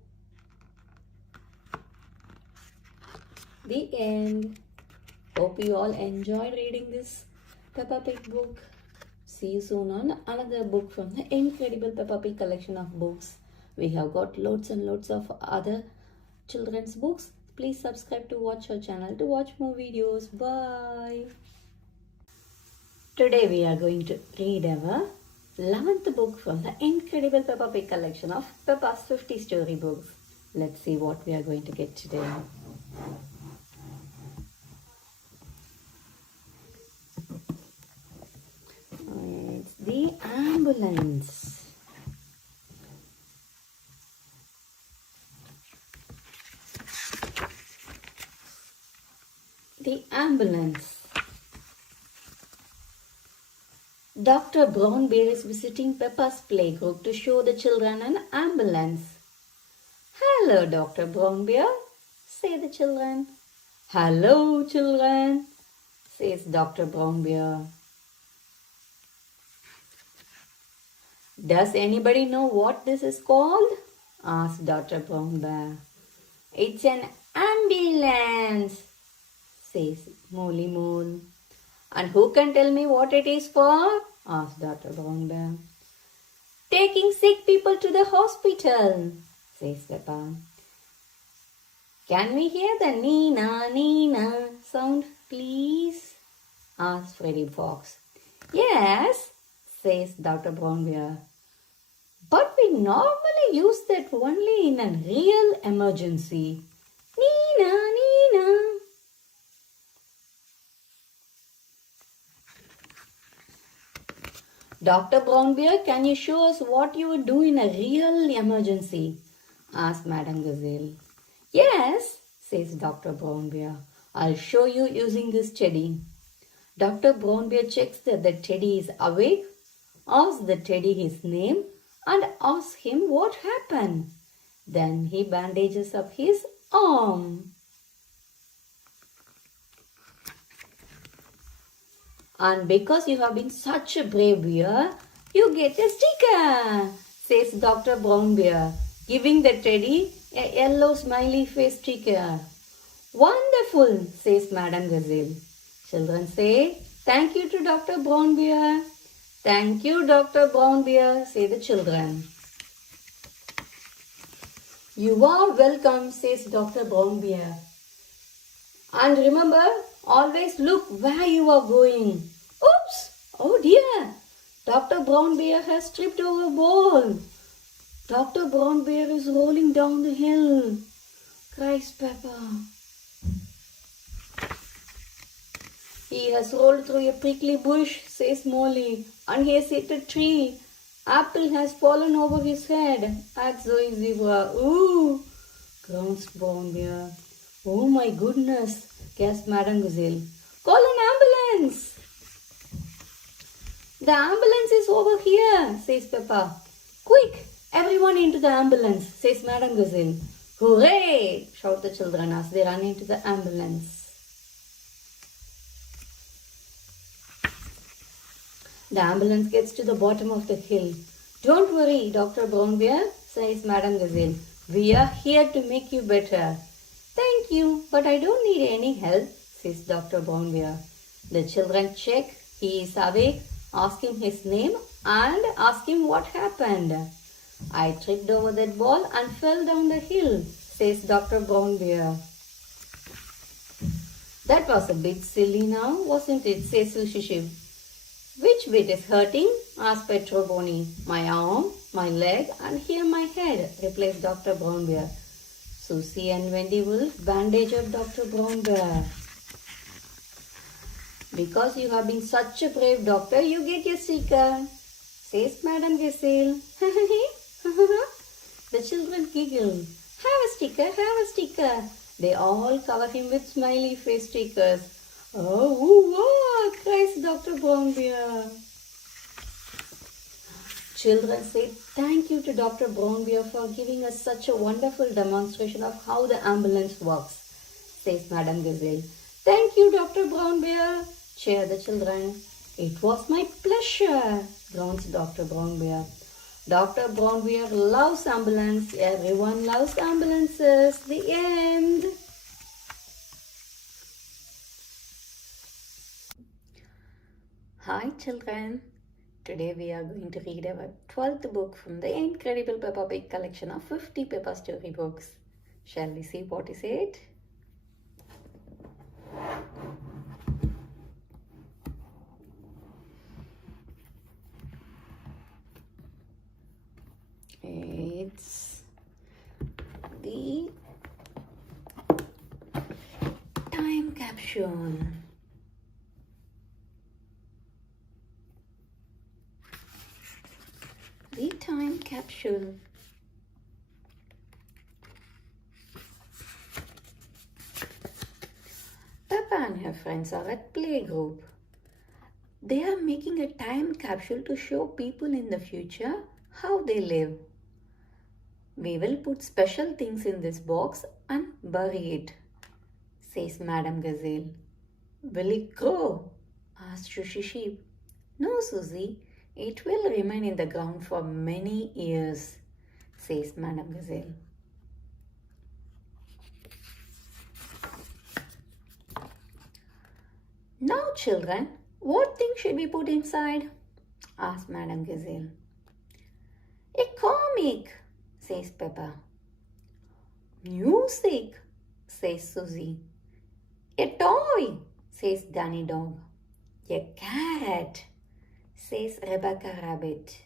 The end. Hope you all enjoyed reading this Peppa Pig book. See you soon on another book from the incredible Peppa Pig collection of books. We have got loads and loads of other children's books. Please subscribe to watch our channel to watch more videos. Bye. Today we are going to read our 11th book from the incredible Peppa Pig collection of Peppa's 50 storybooks. Let's see what we are going to get today. It's the ambulance. The ambulance. Dr. Brownbear is visiting Peppa's playgroup to show the children an ambulance. Hello, Dr. Brownbear, say the children. Hello, children, says Dr. Brownbear. Does anybody know what this is called? Asked Dr. Brownbear. It's an ambulance, says Molly Mole. And who can tell me what it is for? Asked Dr. Brownbear. Taking sick people to the hospital, says Peppa. Can we hear the Nina, Nina sound, please? Asked Freddy Fox. Yes, says Dr. Brownbear. But we normally use that only in a real emergency. Nina, Nina. Dr. Brownbear, can you show us what you would do in a real emergency? Asked Madame Gazelle. Yes, says Dr. Brownbear. I'll show you using this teddy. Dr. Brownbear checks that the teddy is awake, asks the teddy his name, and asks him what happened. Then he bandages up his arm. And because you have been such a brave bear, you get a sticker, says Dr. Brownbear, giving the teddy a yellow smiley face sticker. Wonderful, says Madame Gazelle. Children say, thank you to Dr. Brownbear. Thank you, Dr. Brownbear, say the children. You are welcome, says Dr. Brownbear. And remember, always look where you are going. Oops! Oh dear! Dr. Brownbear has tripped over a ball. Dr. Brownbear is rolling down the hill, cries Peppa. He has rolled through a prickly bush, says Molly, and he has hit a tree. Apple has fallen over his head, adds Zoe Zebra. Ooh, groans Brownbear. Oh my goodness, gasped Madame Gazelle. Call an ambulance! The ambulance is over here, says Peppa. Quick, everyone into the ambulance, says Madame Gazelle. Hooray! Shout the children as they run into the ambulance. The ambulance gets to the bottom of the hill. Don't worry, Dr. Brownbear, says Madame Gazelle. We are here to make you better. Thank you, but I don't need any help, says Dr. Brownbear. The children check. He is awake, ask him his name and ask him what happened. I tripped over that ball and fell down the hill, says Dr. Brownbear. That was a bit silly now, wasn't it? Says Sushishiv. Which bit is hurting? Asked Petroboni. My arm, my leg, and here my head, replies Dr. Brown Bear. Susie and Wendy Wolf bandage up Dr. Brown Bear. Because you have been such a brave doctor, you get your sticker, says Madame Gazelle. The children giggle. Have a sticker, have a sticker. They all cover him with smiley face stickers. Oh, wow, cries Dr. Brown Bear. Children say thank you to Dr. Brown Bear for giving us such a wonderful demonstration of how the ambulance works, says Madame Gazelle. Thank you, Dr. Brown Bear, cheer the children. It was my pleasure, groans Dr. Brown Bear. Dr. Brown Bear loves ambulance. Everyone loves ambulances. The end. Hi children. Today we are going to read our 12th book from the incredible Peppa Pig collection of 50 Peppa storybooks. Shall we see what is it? It's the time capsule. The time capsule. Peppa and her friends are at playgroup. They are making a time capsule to show people in the future how they live. We will put special things in this box and bury it, says Madame Gazelle. Will it grow? Asked Sushi Sheep. No, Susie, it will remain in the ground for many years, says Madame Gazelle. Now, children, what thing should we put inside? Asked Madame Gazelle. A comic, says Peppa. Music, says Susie. A toy, says Danny Dog. A cat, says Rebecca Rabbit.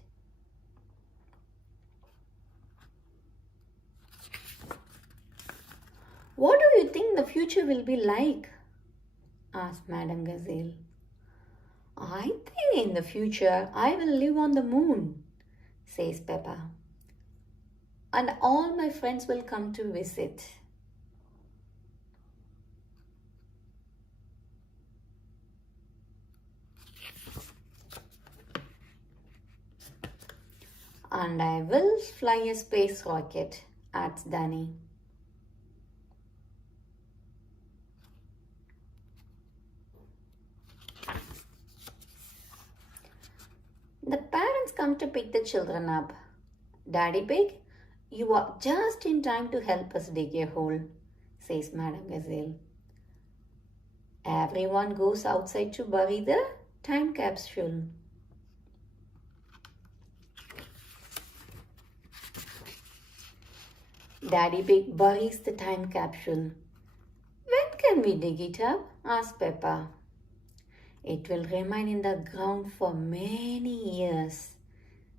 What do you think the future will be like? Asked Madame Gazelle. I think in the future I will live on the moon, says Peppa. And all my friends will come to visit. And I will fly a space rocket, adds Danny. The parents come to pick the children up. Daddy Pig, you are just in time to help us dig a hole, says Madame Gazelle. Everyone goes outside to bury the time capsule. Daddy Pig buries the time capsule. When can we dig it up? Asks Peppa. It will remain in the ground for many years,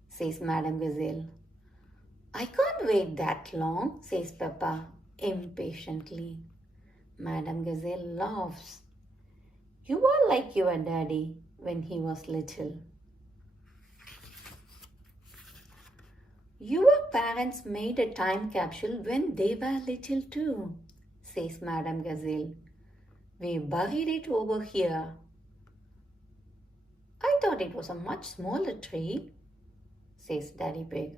says Madame Gazelle. I can't wait that long, says Peppa impatiently. Madame Gazelle laughs. You are like your daddy when he was little. Your parents made a time capsule when they were little too, says Madame Gazelle. We buried it over here. I thought it was a much smaller tree, says Daddy Pig.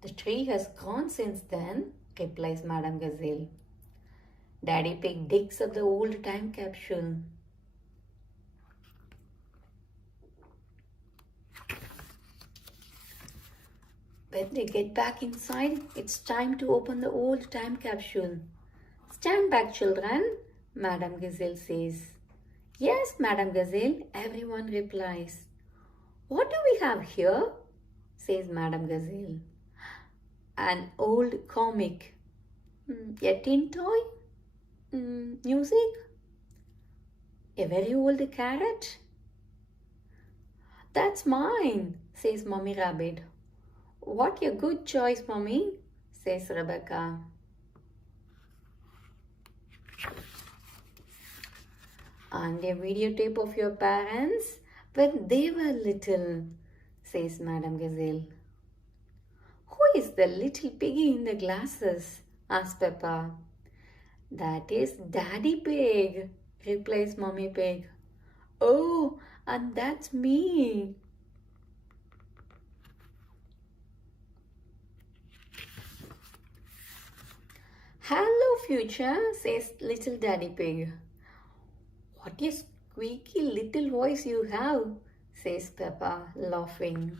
The tree has gone since then, replies Madame Gazelle. Daddy Pig digs up the old time capsule. When they get back inside, it's time to open the old time capsule. Stand back, children, Madame Gazelle says. Yes, Madame Gazelle, everyone replies. What do we have here? Says Madame Gazelle. An old comic. A tin toy? Music? A very old carrot? That's mine, says Mummy Rabbit. What a good choice, Mummy, says Rebecca. And a videotape of your parents when they were little, says Madame Gazelle. Who is the little piggy in the glasses? asks Peppa. That is Daddy Pig, replies Mummy Pig. Oh, and that's me. Hello, future, says little Daddy Pig. What a squeaky little voice you have, says Peppa, laughing.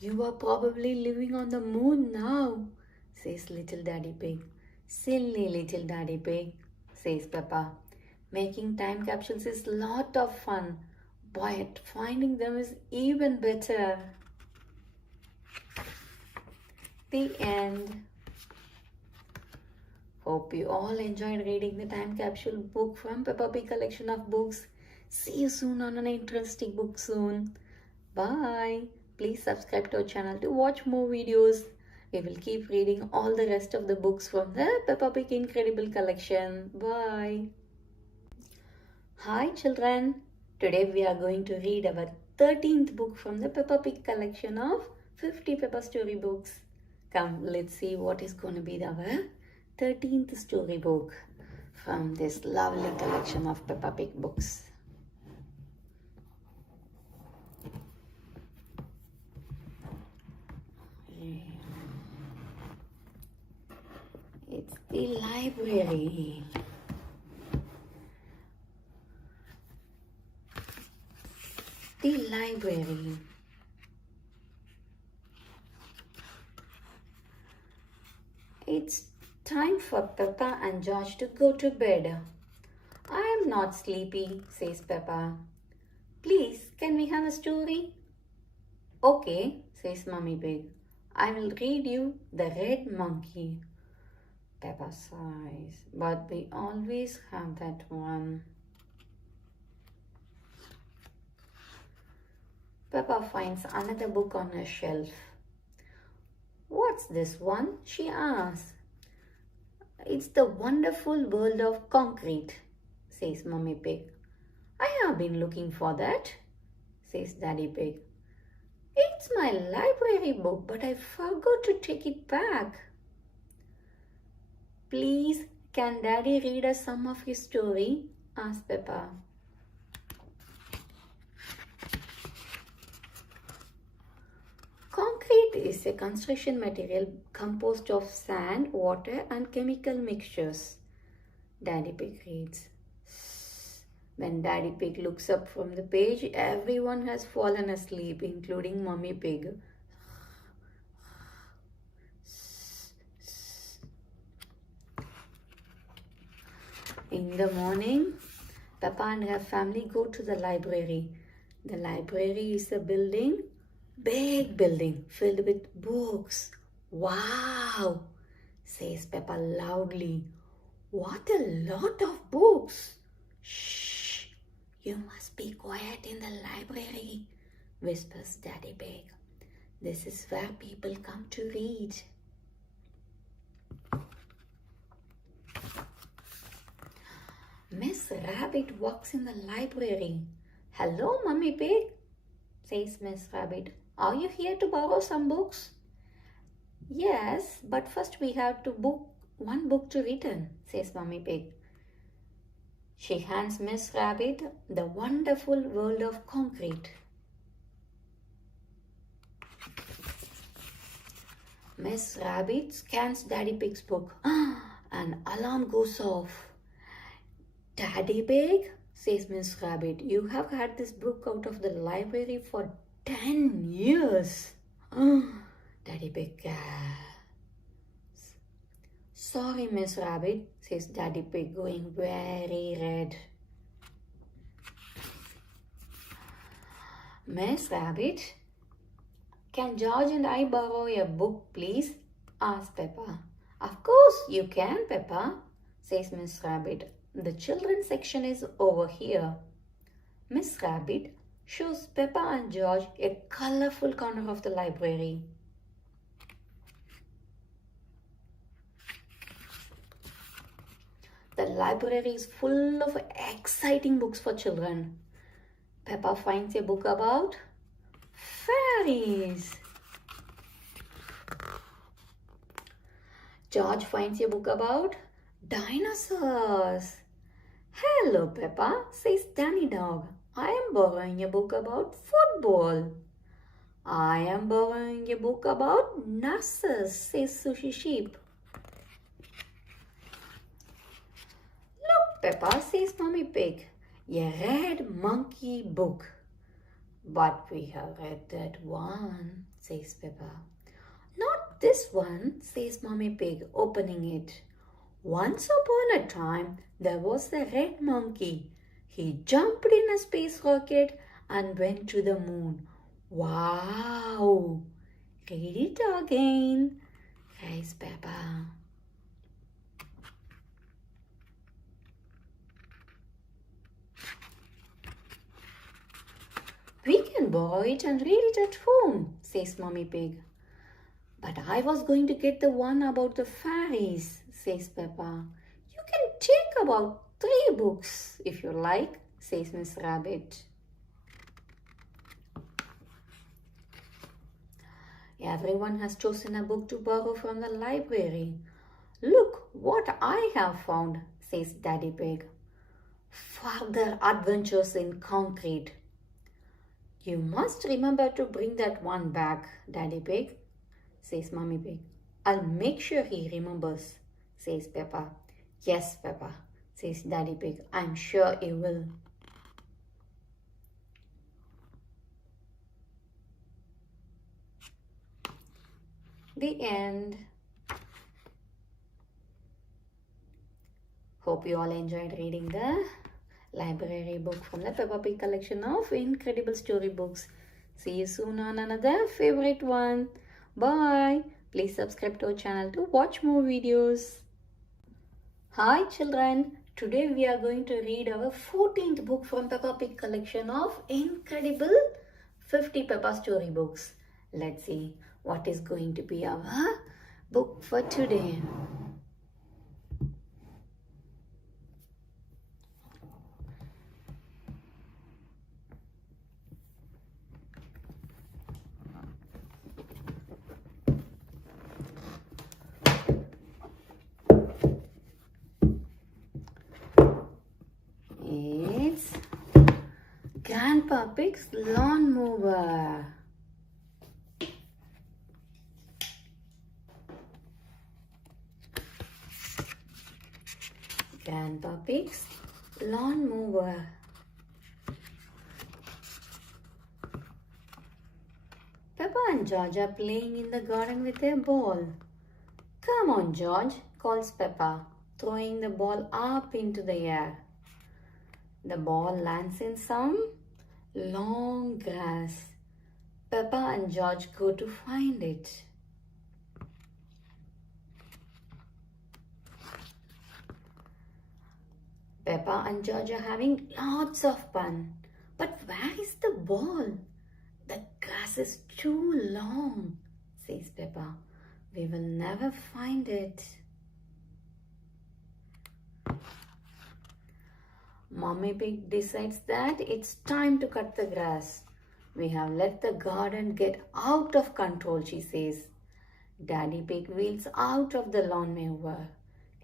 You are probably living on the moon now, says little Daddy Pig. Silly little Daddy Pig, says Peppa. Making time capsules is a lot of fun, but finding them is even better. The end. Hope you all enjoyed reading the time capsule book from Peppa Pig Collection of Books. See you soon on an interesting book soon. Bye. Please subscribe to our channel to watch more videos. We will keep reading all the rest of the books from the Peppa Pig Incredible Collection. Bye. Hi children. Today we are going to read our 13th book from the Peppa Pig Collection of 50 Peppa storybooks. Come, let's see what is going to be our 13th storybook from this lovely collection of Peppa Pig books. It's the library. The library. It's time for Peppa and George to go to bed. I am not sleepy, says Peppa. Please, can we have a story? Okay, says Mummy Pig. I will read you The Red Monkey. Peppa sighs, but we always have that one. Peppa finds another book on her shelf. What's this one? She asks. It's The Wonderful World of Concrete, says Mummy Pig. I have been looking for that, says Daddy Pig. It's my library book, but I forgot to take it back. Please, can Daddy read us some of his story? asks Peppa. Concrete is a construction material composed of sand, water and chemical mixtures. Daddy Pig reads. When Daddy Pig looks up from the page, everyone has fallen asleep, including Mummy Pig. In the morning, Peppa and her family go to the library. The library is a building, big building filled with books. Wow, says Peppa loudly. What a lot of books. Shh, you must be quiet in the library, whispers Daddy Pig. This is where people come to read. Miss Rabbit walks in the library. Hello, Mummy Pig, says Miss Rabbit. Are you here to borrow some books? Yes, but first we have to book one book to return, says Mummy Pig. She hands Miss Rabbit The Wonderful World of Concrete. Miss Rabbit scans Daddy Pig's book. An alarm goes off. Daddy Pig, says Miss Rabbit, you have had this book out of the library for 10 years. Daddy Pig gasps. Sorry, Miss Rabbit, says Daddy Pig, going very red. Miss Rabbit, can George and I borrow a book, please? asks Peppa. Of course you can, Peppa, says Miss Rabbit. The children's section is over here. Miss Rabbit shows Peppa and George a colorful corner of the library. The library is full of exciting books for children. Peppa finds a book about fairies. George finds a book about dinosaurs. Hello, Peppa, says Danny Dog. I am borrowing a book about football. I am borrowing a book about nurses, says Sushi Sheep. Look, Peppa, says Mummy Pig, a red monkey book. But we have read that one, says Peppa. Not this one, says Mummy Pig, opening it. Once upon a time, there was a red monkey. He jumped in a space rocket and went to the moon. Wow! Read it again, cries Peppa. We can borrow it and read it at home, says Mummy Pig. But I was going to get the one about the fairies, says Peppa. You can take about 3 books if you like, says Miss Rabbit. Everyone has chosen a book to borrow from the library. Look what I have found, says Daddy Pig. Further Adventures in Concrete. You must remember to bring that one back, Daddy Pig, says Mummy Pig. I'll make sure he remembers, says Peppa. Yes, Peppa, says Daddy Pig. I'm sure he will. The end. Hope you all enjoyed reading the library book from the Peppa Pig collection of incredible storybooks. See you soon on another favorite one. Bye. Please subscribe to our channel to watch more videos. Hi children. Today we are going to read our 14th book from Peppa Pig collection of incredible 50 Peppa storybooks. Let's see what is going to be our book for today. It's Grandpa Pig's Lawnmower. Grandpa Pig's Lawnmower. Peppa and George are playing in the garden with their ball. Come on, George, calls Peppa, throwing the ball up into the air. The ball lands in some long grass. Peppa and George go to find it. Peppa and George are having lots of fun. But where is the ball? The grass is too long, says Peppa. We will never find it. Mummy Pig decides that it's time to cut the grass. We have let the garden get out of control, she says. Daddy Pig wheels out of the lawnmower.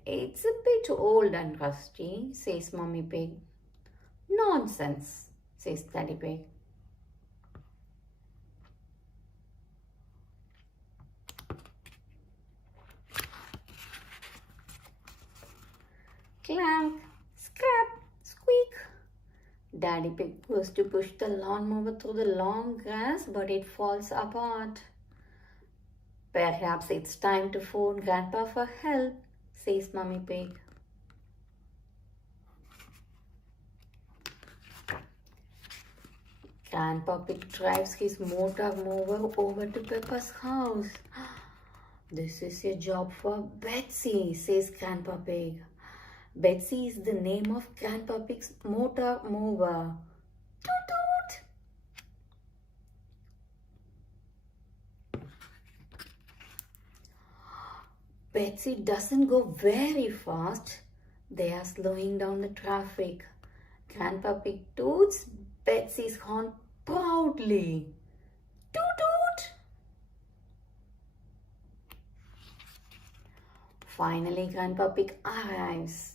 It's a bit old and rusty, says Mummy Pig. Nonsense, says Daddy Pig. Clank, scrap, squeak. Daddy Pig goes to push the lawnmower through the long grass, but it falls apart. Perhaps it's time to phone Grandpa for help, says Mummy Pig. Grandpa Pig drives his motor mower over to Peppa's house. This is a job for Betsy, says Grandpa Pig. Betsy is the name of Grandpa Pig's motor mower. Toot toot! Betsy doesn't go very fast. They are slowing down the traffic. Grandpa Pig toots Betsy's horn proudly. Toot toot! Finally, Grandpa Pig arrives.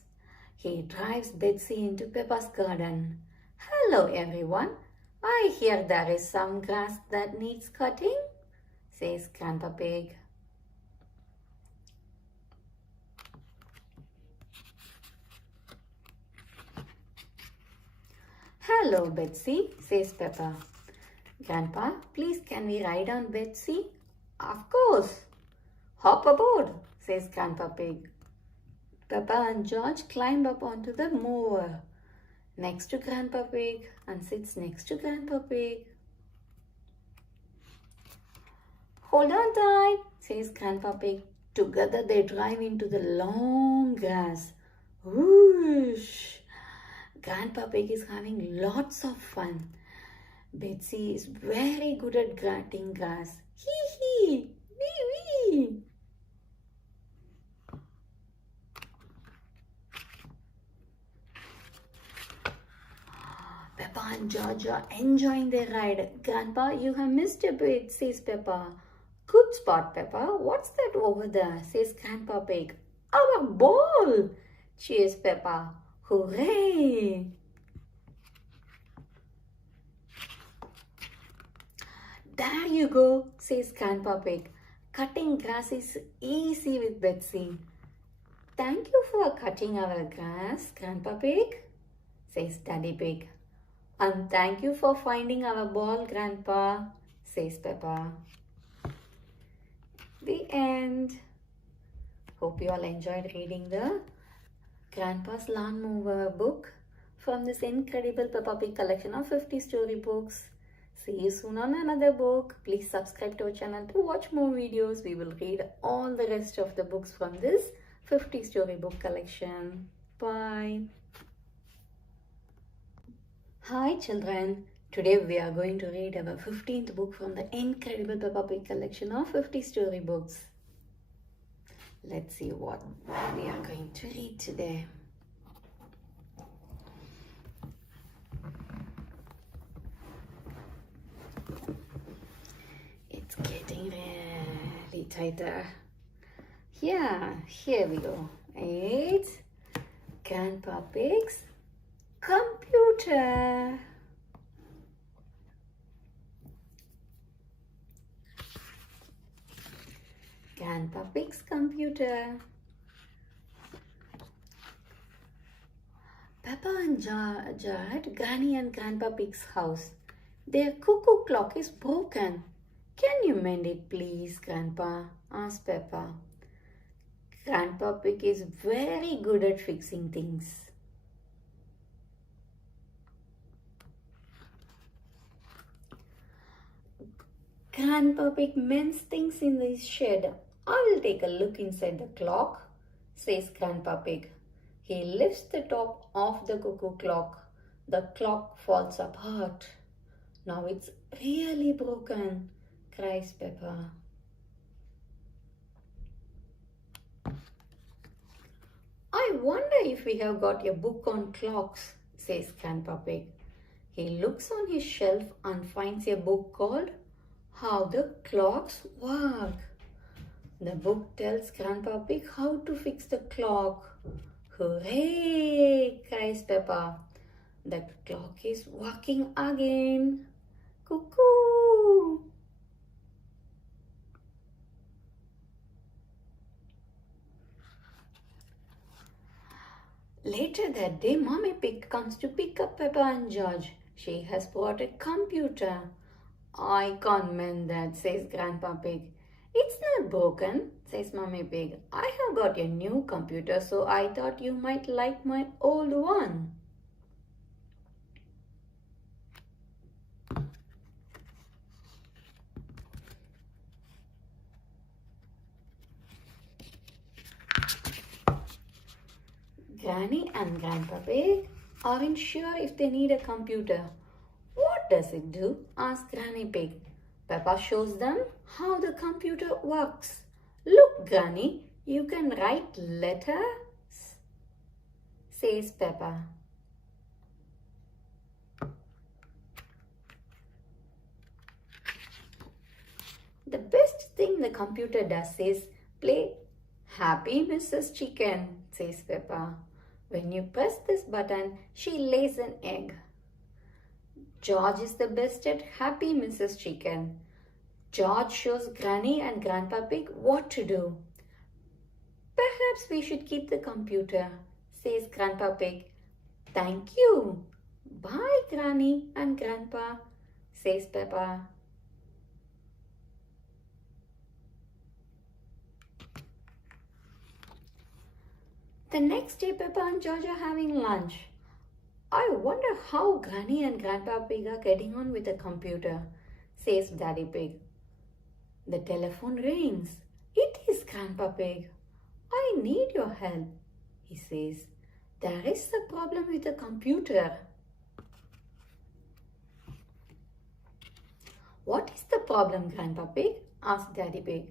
He drives Betsy into Peppa's garden. Hello, everyone. I hear there is some grass that needs cutting, says Grandpa Pig. Hello, Betsy, says Peppa. Grandpa, please can we ride on Betsy? Of course. Hop aboard, says Grandpa Pig. Peppa and George climb up onto the mower next to Grandpa Pig and sits next to Grandpa Pig. Hold on tight, says Grandpa Pig. Together they drive into the long grass. Whoosh! Grandpa Pig is having lots of fun. Betsy is very good at cutting grass. Hee hee! Wee wee! Peppa and George are enjoying their ride. Grandpa, you have missed a bit, says Peppa. Good spot, Peppa. What's that over there, says Grandpa Pig. Our ball, cheers Peppa. Hooray! There you go, says Grandpa Pig. Cutting grass is easy with Betsy. Thank you for cutting our grass, Grandpa Pig, says Daddy Pig. And thank you for finding our ball, Grandpa, says Peppa. The end. Hope you all enjoyed reading the Grandpa's Lawnmower book from this incredible Peppa Pig collection of 50 storybooks. See you soon on another book. Please subscribe to our channel to watch more videos. We will read all the rest of the books from this 50 storybook collection. Bye. Hi children. Today we are going to read our 15th book from the incredible Peppa Pig collection of 50 storybooks. Let's see what we are going to read today. It's getting really tighter. Yeah, here we go. It's Grandpa Pig's computer. Grandpa Pig's computer. Peppa and George are at Granny and Grandpa Pig's house. Their cuckoo clock is broken. Can you mend it please, Grandpa? Asked Peppa. Grandpa Pig is very good at fixing things. Grandpa Pig mends things in his shed. I will take a look inside the clock, says Grandpa Pig. He lifts the top of the cuckoo clock. The clock falls apart. Now it's really broken, cries Peppa. I wonder if we have got a book on clocks, says Grandpa Pig. He looks on his shelf and finds a book called How the Clocks Work. The book tells Grandpa Pig how to fix the clock. Hooray! Cries Peppa. The clock is working again. Cuckoo! Later that day, Mommy Pig comes to pick up Peppa and George. She has brought a computer. I can't mend that, says Grandpa Pig. It's not broken, says Mommy Pig. I have got a new computer, so I thought you might like my old one. Granny and Grandpa Pig aren't sure if they need a computer. What does it do? Asks Granny Pig. Peppa shows them how the computer works. Look, Granny, you can write letters, says Peppa. The best thing the computer does is play Happy Mrs. Chicken, says Peppa. When you press this button, she lays an egg. George is the best at Happy Mrs. Chicken. George shows Granny and Grandpa Pig what to do. Perhaps we should keep the computer, says Grandpa Pig. Thank you. Bye, Granny and Grandpa, says Peppa. The next day, Peppa and George are having lunch. I wonder how Granny and Grandpa Pig are getting on with the computer, says Daddy Pig. The telephone rings. It is Grandpa Pig. I need your help, he says. There is a problem with the computer. What is the problem, Grandpa Pig? Asked Daddy Pig.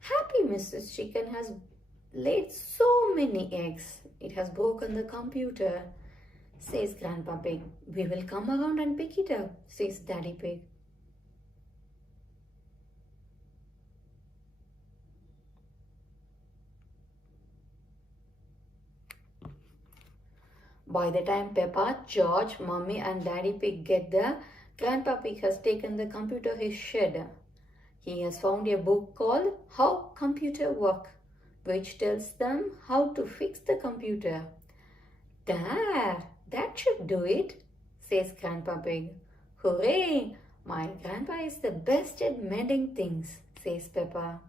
Happy Mrs. Chicken has laid so many eggs. It has broken the computer, says Grandpa Pig. We will come around and pick it up, says Daddy Pig. By the time Peppa, George, Mummy and Daddy Pig get there, Grandpa Pig has taken the computer to his shed. He has found a book called How Computer Work, which tells them how to fix the computer. There, that should do it, says Grandpa Pig. Hooray! My grandpa is the best at mending things, says Peppa.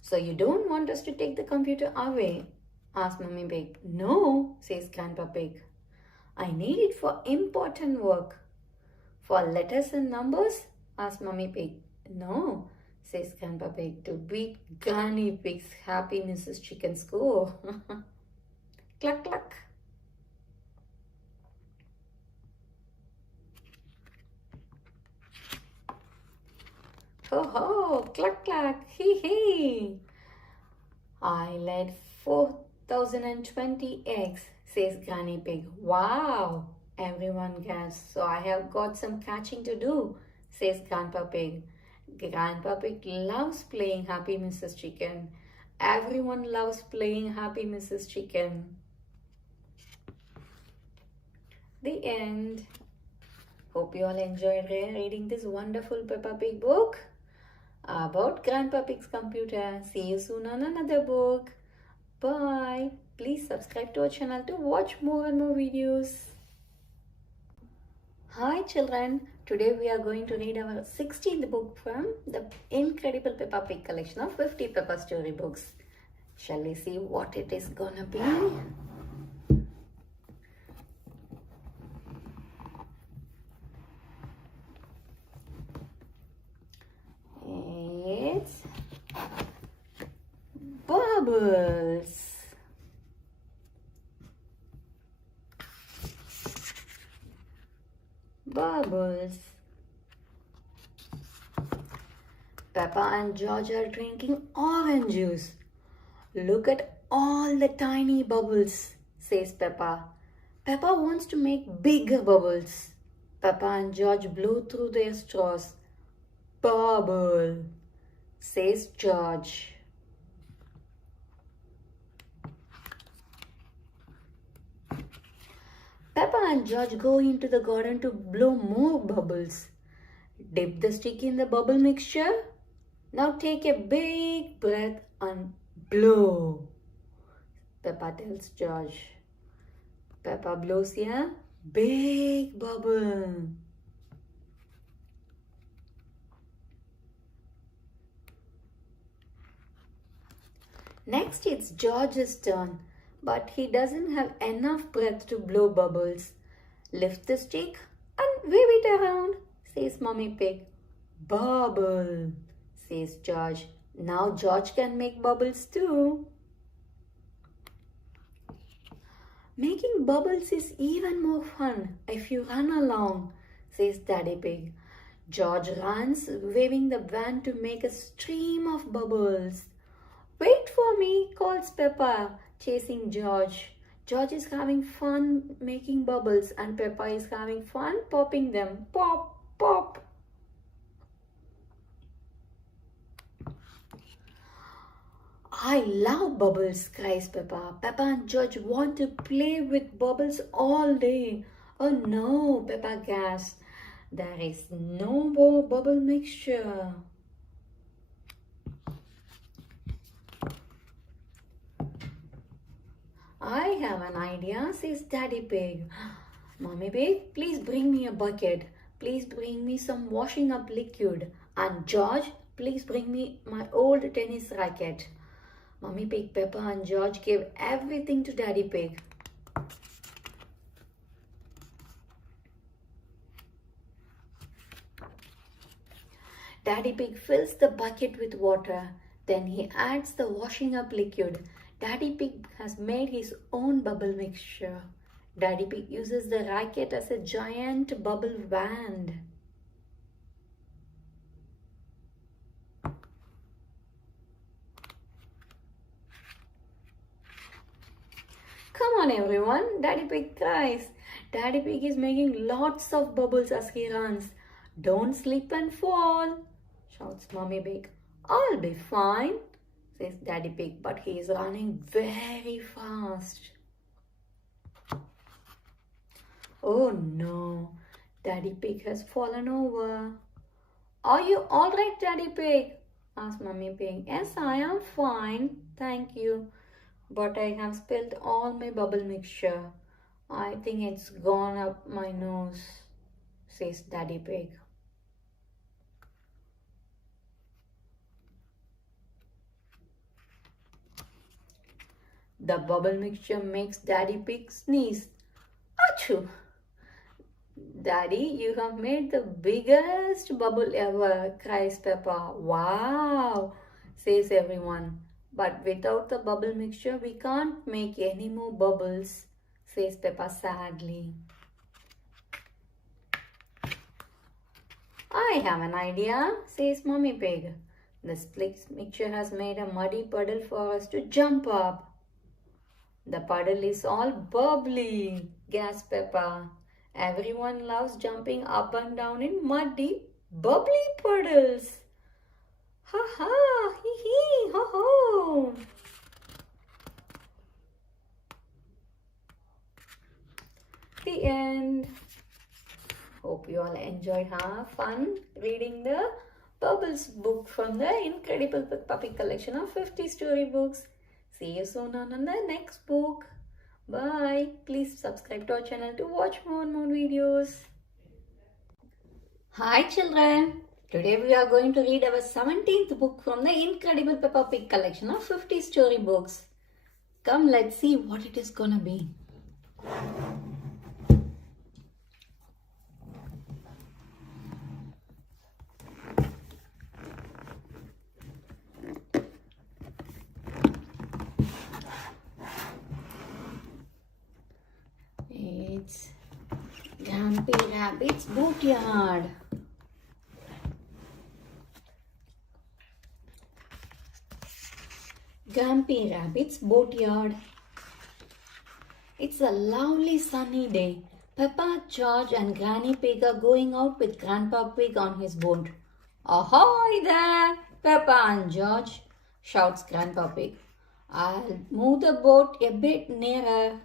So you don't want us to take the computer away? Asks Mummy Pig. No, says Grandpa Pig. I need it for important work. For letters and numbers? Asks Mummy Pig. No, says Grandpa Pig, to beat Granny Pig's Happy Mrs. Chicken score. Cluck cluck. Ho ho, cluck cluck, hee hee. I laid 4,020 eggs, says Granny Pig. Wow, everyone gasps. So I have got some catching to do, says Grandpa Pig. Grandpa Pig loves playing Happy Mrs. Chicken. Everyone loves playing Happy Mrs. Chicken. The end. Hope you all enjoyed reading this wonderful Peppa Pig book about Grandpa Pig's computer. See you soon on another book. Bye. Please subscribe to our channel to watch more and more videos. Hi children. Today we are going to read our 16th book from the incredible Peppa Pig collection of 50 Peppa story books. Shall we see what it is gonna be? It's Bubbles. Bubbles. Peppa and George are drinking orange juice. Look at all the tiny bubbles, says Peppa. Peppa wants to make bigger bubbles. Peppa and George blow through their straws. Bubble, says George. Peppa and George go into the garden to blow more bubbles. Dip the stick in the bubble mixture. Now take a big breath and blow, Peppa tells George. Peppa blows a big bubble. Next it's George's turn, but he doesn't have enough breath to blow bubbles. Lift the stick and wave it around, says Mummy Pig. Bubble, says George. Now George can make bubbles too. Making bubbles is even more fun if you run along, says Daddy Pig. George runs, waving the wand to make a stream of bubbles. Wait for me, calls Peppa, chasing George. George is having fun making bubbles and Peppa is having fun popping them. Pop, pop. I love bubbles, cries Peppa. Peppa and George want to play with bubbles all day. Oh no, Peppa gasps. There is no more bubble mixture. I have an idea, says Daddy Pig. Mommy Pig, please bring me a bucket. Please bring me some washing up liquid. And George, please bring me my old tennis racket. Mommy Pig, Peppa and George gave everything to Daddy Pig. Daddy Pig fills the bucket with water. Then he adds the washing up liquid. Daddy Pig has made his own bubble mixture. Daddy Pig uses the racket as a giant bubble wand. Come on everyone, Daddy Pig cries. Daddy Pig is making lots of bubbles as he runs. Don't slip and fall, shouts Mommy Pig. I'll be fine, says Daddy Pig, but he is running very fast. Oh no, Daddy Pig has fallen over. Are you alright, Daddy Pig? Asked Mommy Pig. Yes, I am fine, thank you. But I have spilled all my bubble mixture. I think it's gone up my nose, says Daddy Pig. The bubble mixture makes Daddy Pig sneeze. Achoo! Daddy, you have made the biggest bubble ever, cries Peppa. Wow, says everyone. But without the bubble mixture, we can't make any more bubbles, says Peppa sadly. I have an idea, says Mommy Pig. The split mixture has made a muddy puddle for us to jump up. The puddle is all bubbly, gasped Peppa. Everyone loves jumping up and down in muddy, bubbly puddles. Ha ha, hee hee, ho ho. The end. Hope you all enjoyed fun reading the Bubbles book from the incredible Peppa Pig collection of 50 storybooks. See you soon on the next book. Bye. Please subscribe to our channel to watch more and more videos. Hi children. Today we are going to read our 17th book from the incredible Peppa Pig collection of 50 storybooks. Come, let's see what it is gonna be. It's Grumpy Rabbit's Boatyard. Grumpy Rabbit's Boatyard. It's a lovely sunny day. Peppa, George and Granny Pig are going out with Grandpa Pig on his boat. Ahoy there, Peppa and George, shouts Grandpa Pig. I'll move the boat a bit nearer.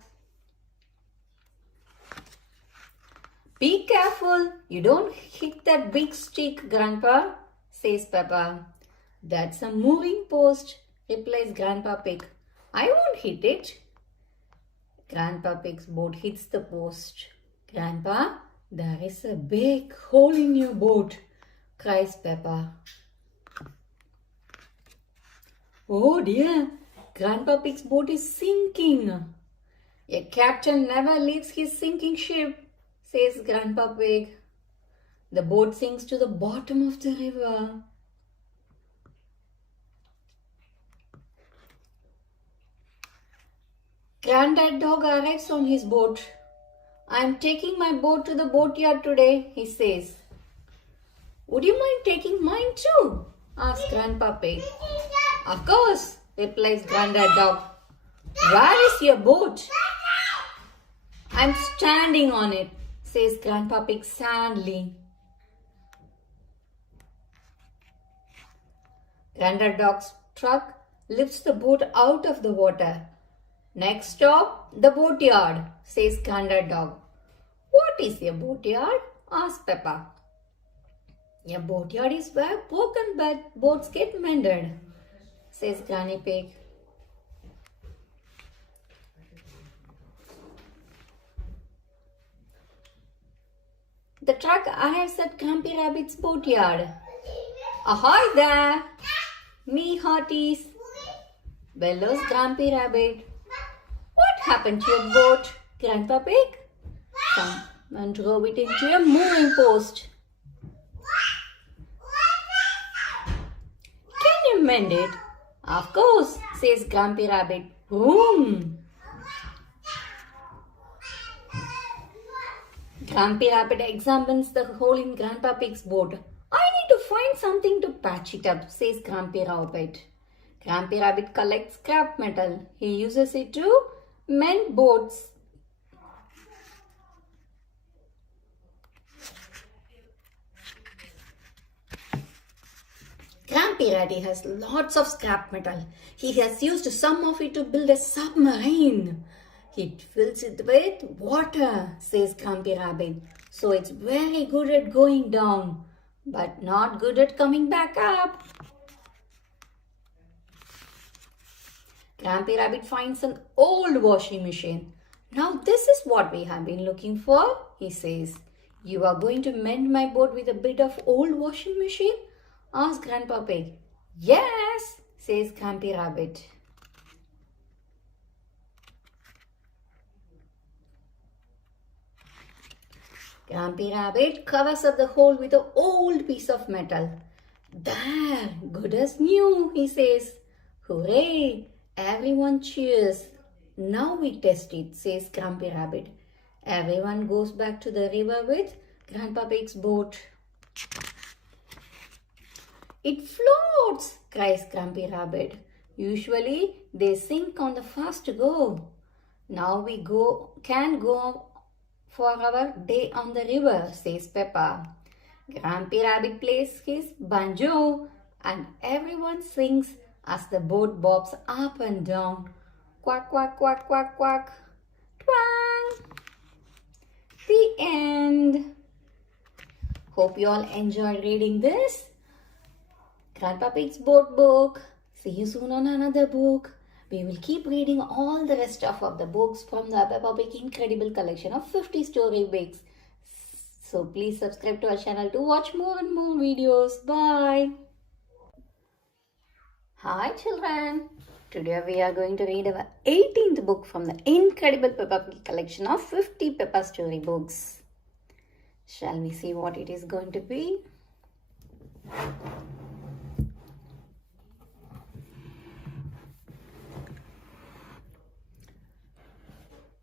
Be careful, you don't hit that big stick, Grandpa, says Peppa. That's a moving post, replies Grandpa Pig. I won't hit it. Grandpa Pig's boat hits the post. Grandpa, there is a big hole in your boat, cries Peppa. Oh dear, Grandpa Pig's boat is sinking. A captain never leaves his sinking ship, says Grandpa Pig. The boat sinks to the bottom of the river. Granddad Dog arrives on his boat. I am taking my boat to the boatyard today, he says. Would you mind taking mine too? Asks Grandpa Pig. Of course, replies Granddad Dog. Where is your boat? I'm standing on it, says Grandpa Pig sadly. Granddad Dog's truck lifts the boat out of the water. Next stop, the boatyard, says Granddad Dog. What is a boatyard? Asks Peppa. A boatyard is where broken boats get mended, says Granny Pig. The truck arrives at Grumpy Rabbit's boatyard. Ahoy there! Me hearties! Bellows Grumpy Rabbit. What happened to your boat, Grandpa Pig? Someone drove it into a moving post. Can you mend it? Of course, says Grumpy Rabbit. Vroom! Grumpy Rabbit examines the hole in Grandpa Pig's boat. I need to find something to patch it up, says Grumpy Rabbit. Grumpy Rabbit collects scrap metal. He uses it to mend boats. Grumpy Rabbit has lots of scrap metal. He has used some of it to build a submarine. He fills it with water, says Grumpy Rabbit. So it's very good at going down, but not good at coming back up. Grumpy Rabbit finds an old washing machine. Now this is what we have been looking for, he says. You are going to mend my boat with a bit of old washing machine? Asks Grandpa Pig. Yes, says Grumpy Rabbit. Grumpy Rabbit covers up the hole with an old piece of metal. There, good as new, he says. Hooray! Everyone cheers. Now we test it, says Grumpy Rabbit. Everyone goes back to the river with Grandpa Pig's boat. It floats, cries Grumpy Rabbit. Usually they sink on the first go. Now we can go for our day on the river, says Peppa. Grumpy Rabbit plays his banjo and everyone sings as the boat bobs up and down. Quack, quack, quack, quack, quack. Twang! The end. Hope you all enjoyed reading this Grandpa Pig's boat book. See you soon on another book. We will keep reading all the rest of the books from the Peppa Pig Incredible Collection of 50 story books. So please subscribe to our channel to watch more and more videos. Bye. Hi children. Today we are going to read our 18th book from the Incredible Peppa Pig Collection of 50 Peppa story books. Shall we see what it is going to be?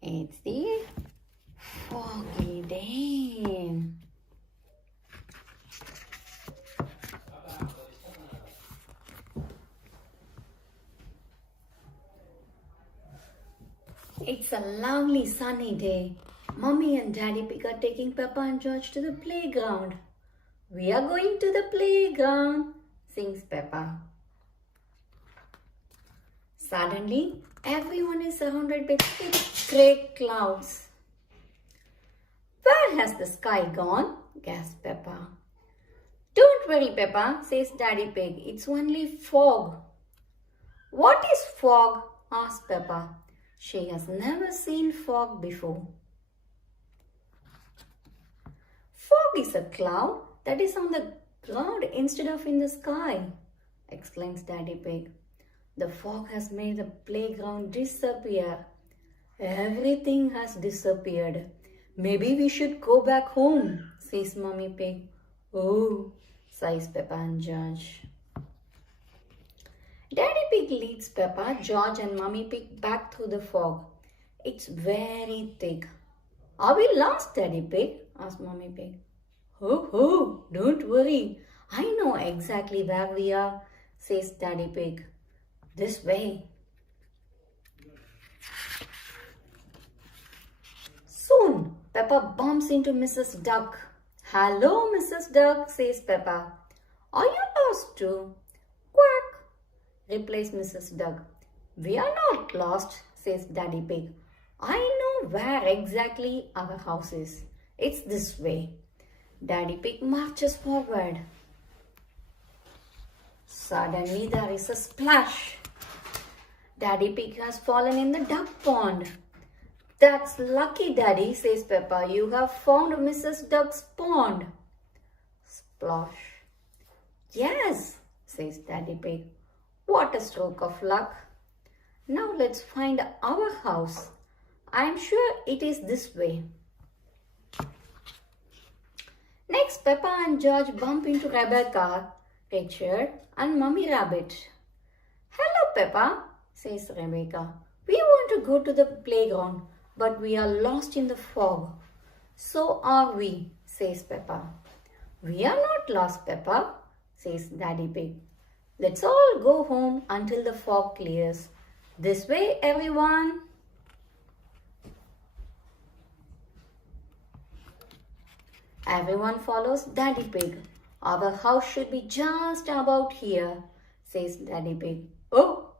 It's the Foggy Day. It's a lovely sunny day. Mummy and Daddy Pig are taking Peppa and George to the playground. We are going to the playground, sings Peppa. Suddenly, everyone is surrounded by thick grey clouds. Where has the sky gone? Gasps Peppa. Don't worry, Peppa, says Daddy Pig. It's only fog. What is fog? Asks Peppa. She has never seen fog before. Fog is a cloud that is on the ground instead of in the sky, exclaims Daddy Pig. The fog has made the playground disappear. Everything has disappeared. Maybe we should go back home, says Mummy Pig. Oh, sighs Peppa and George. Daddy Pig leads Peppa, George and Mummy Pig back through the fog. It's very thick. Are we lost, Daddy Pig? Asked Mummy Pig. Ho ho, don't worry. I know exactly where we are, says Daddy Pig. This way. Soon, Peppa bumps into Mrs. Duck. Hello, Mrs. Duck, says Peppa. Are you lost too? Quack, replies Mrs. Duck. We are not lost, says Daddy Pig. I know where exactly our house is. It's this way. Daddy Pig marches forward. Suddenly there is a splash. Daddy Pig has fallen in the duck pond. That's lucky, Daddy, says Peppa. You have found Mrs. Duck's pond. Splash. Yes, says Daddy Pig. What a stroke of luck. Now let's find our house. I'm sure it is this way. Next, Peppa and George bump into Rebecca, Richard, and Mummy Rabbit. Hello, Peppa, says Rebecca. We want to go to the playground, but we are lost in the fog. So are we, says Peppa. We are not lost, Peppa, says Daddy Pig. Let's all go home until the fog clears. This way, everyone. Everyone follows Daddy Pig. Our house should be just about here, says Daddy Pig. Oh,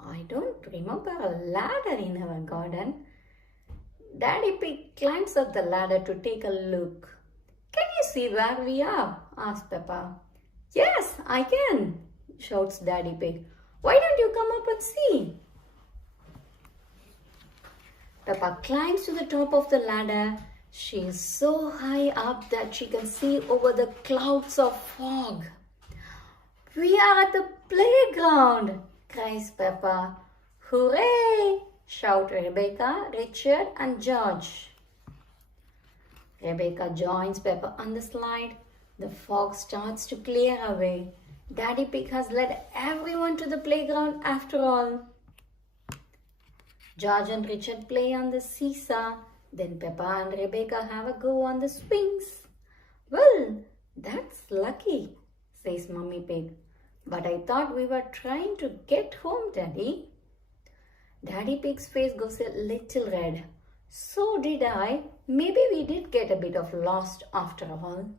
I don't remember a ladder in our garden. Daddy Pig climbs up the ladder to take a look. Can you see where we are? Asks Peppa. Yes, I can, shouts Daddy Pig. Why don't you come up and see? Peppa climbs to the top of the ladder. She is so high up that she can see over the clouds of fog. We are at the playground, cries Peppa. Hooray! Shout Rebecca, Richard and George. Rebecca joins Peppa on the slide. The fog starts to clear away. Daddy Pig has led everyone to the playground after all. George and Richard play on the seesaw. Then Peppa and Rebecca have a go on the swings. Well, that's lucky, says Mummy Pig. But I thought we were trying to get home, Daddy. Daddy Pig's face goes a little red. So did I. Maybe we did get a bit of lost after all.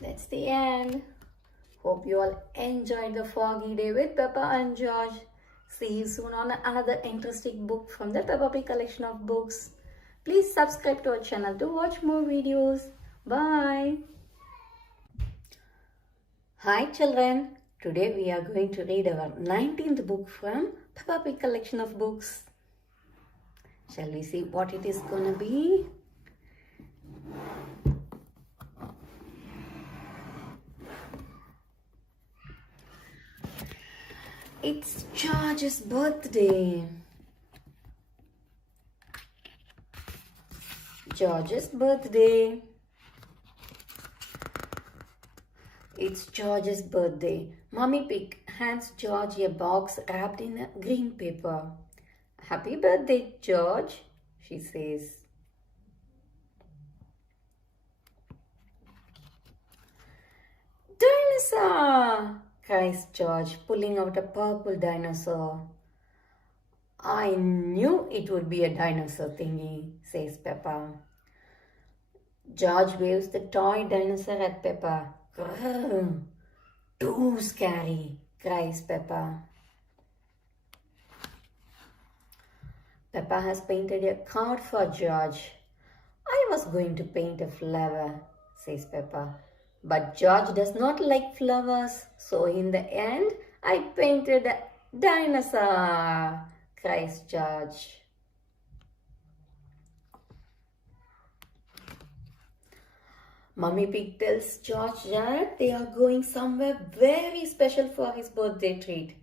That's the end. Hope you all enjoyed the foggy day with Peppa and George. See you soon on another interesting book from the Peppa Pig collection of books. Please subscribe to our channel to watch more videos. Bye. Hi children. Today we are going to read our 19th book from Peppa Pig collection of books. Shall we see what it is gonna be? It's George's birthday. George's birthday. It's George's birthday. Mummy Pig hands George a box wrapped in a green paper. Happy birthday, George, she says. Dinosaur! Cries George, pulling out a purple dinosaur. I knew it would be a dinosaur thingy, says Peppa. George waves the toy dinosaur at Peppa. Grrr, too scary, cries Peppa. Peppa has painted a card for George. I was going to paint a flower, says Peppa. But George does not like flowers, so in the end, I painted a dinosaur, cries George. Mummy Pig tells George that they are going somewhere very special for his birthday treat.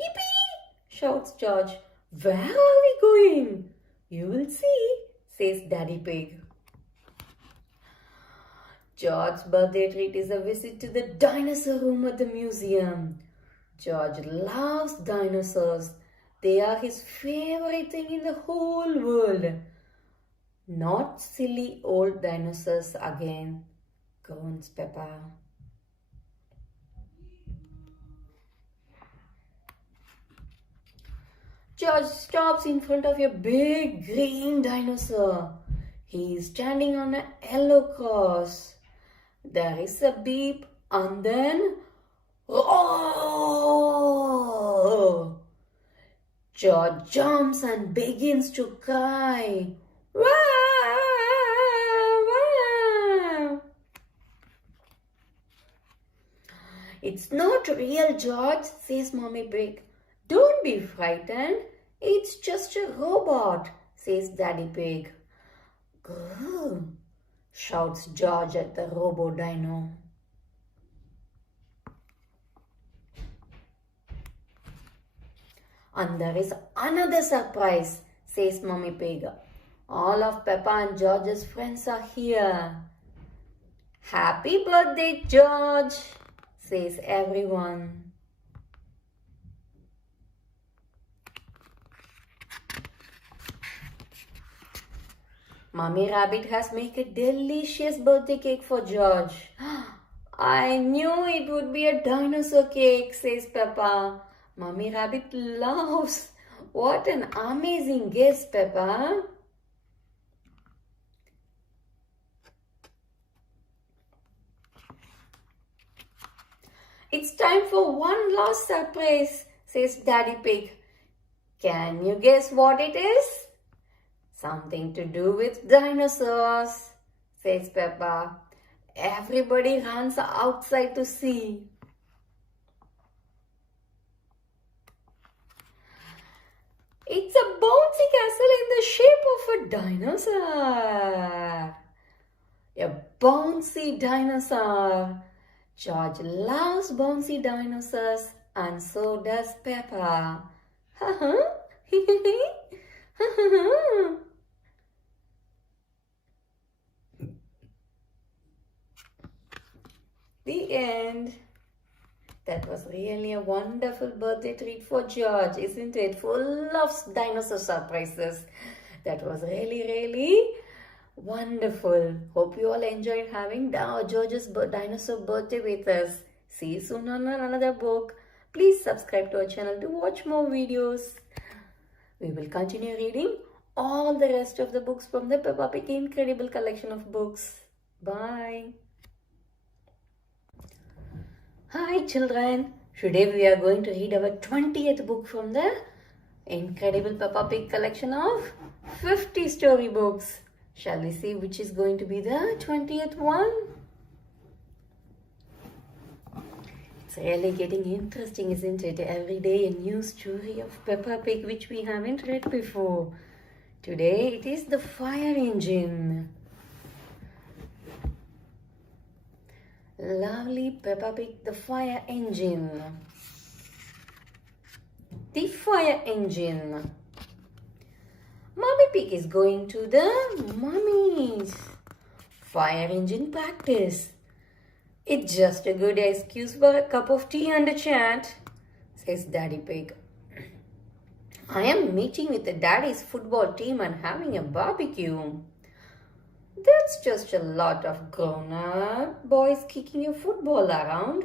Yippee! Shouts George. Where are we going? You will see, says Daddy Pig. George's birthday treat is a visit to the dinosaur room at the museum. George loves dinosaurs. They are his favorite thing in the whole world. Not silly old dinosaurs again, groans Peppa. George stops in front of a big green dinosaur. He is standing on a yellow cross. There is a beep and then roar! George jumps and begins to cry. Wah! Wah! It's not real, George, says Mommy Pig. Don't be frightened. It's just a robot, says Daddy Pig. Grrr, shouts George at the Robo Dino. And there is another surprise, says Mommy Pig. All of Peppa and George's friends are here. Happy birthday, George, says everyone. Mummy Rabbit has made a delicious birthday cake for George. I knew it would be a dinosaur cake, says Peppa. Mummy Rabbit laughs. What an amazing guess, Peppa. It's time for one last surprise, says Daddy Pig. Can you guess what it is? Something to do with dinosaurs, says Peppa. Everybody runs outside to see. It's a bouncy castle in the shape of a dinosaur. A bouncy dinosaur. George loves bouncy dinosaurs and so does Peppa. The end. That was really a wonderful birthday treat for George, isn't it? Full of dinosaur surprises. That was really wonderful. Hope you all enjoyed having George's dinosaur birthday with us. See you soon on another book. Please subscribe to our channel to watch more videos. We will continue reading all the rest of the books from the Peppa Pig incredible collection of books. Bye. Hi children. Today we are going to read our 20th book from the incredible Peppa Pig collection of 50 storybooks. Shall we see which is going to be the 20th one? It's really getting interesting, isn't it? Every day a new story of Peppa Pig which we haven't read before. Today it is the fire engine. Lovely Peppa Pig, the fire engine. The fire engine. Mommy Pig is going to the mummy's fire engine practice. It's just a good excuse for a cup of tea and a chat, says Daddy Pig. I am meeting with the daddy's football team and having a barbecue. That's just a lot of grown-up boys kicking a football around,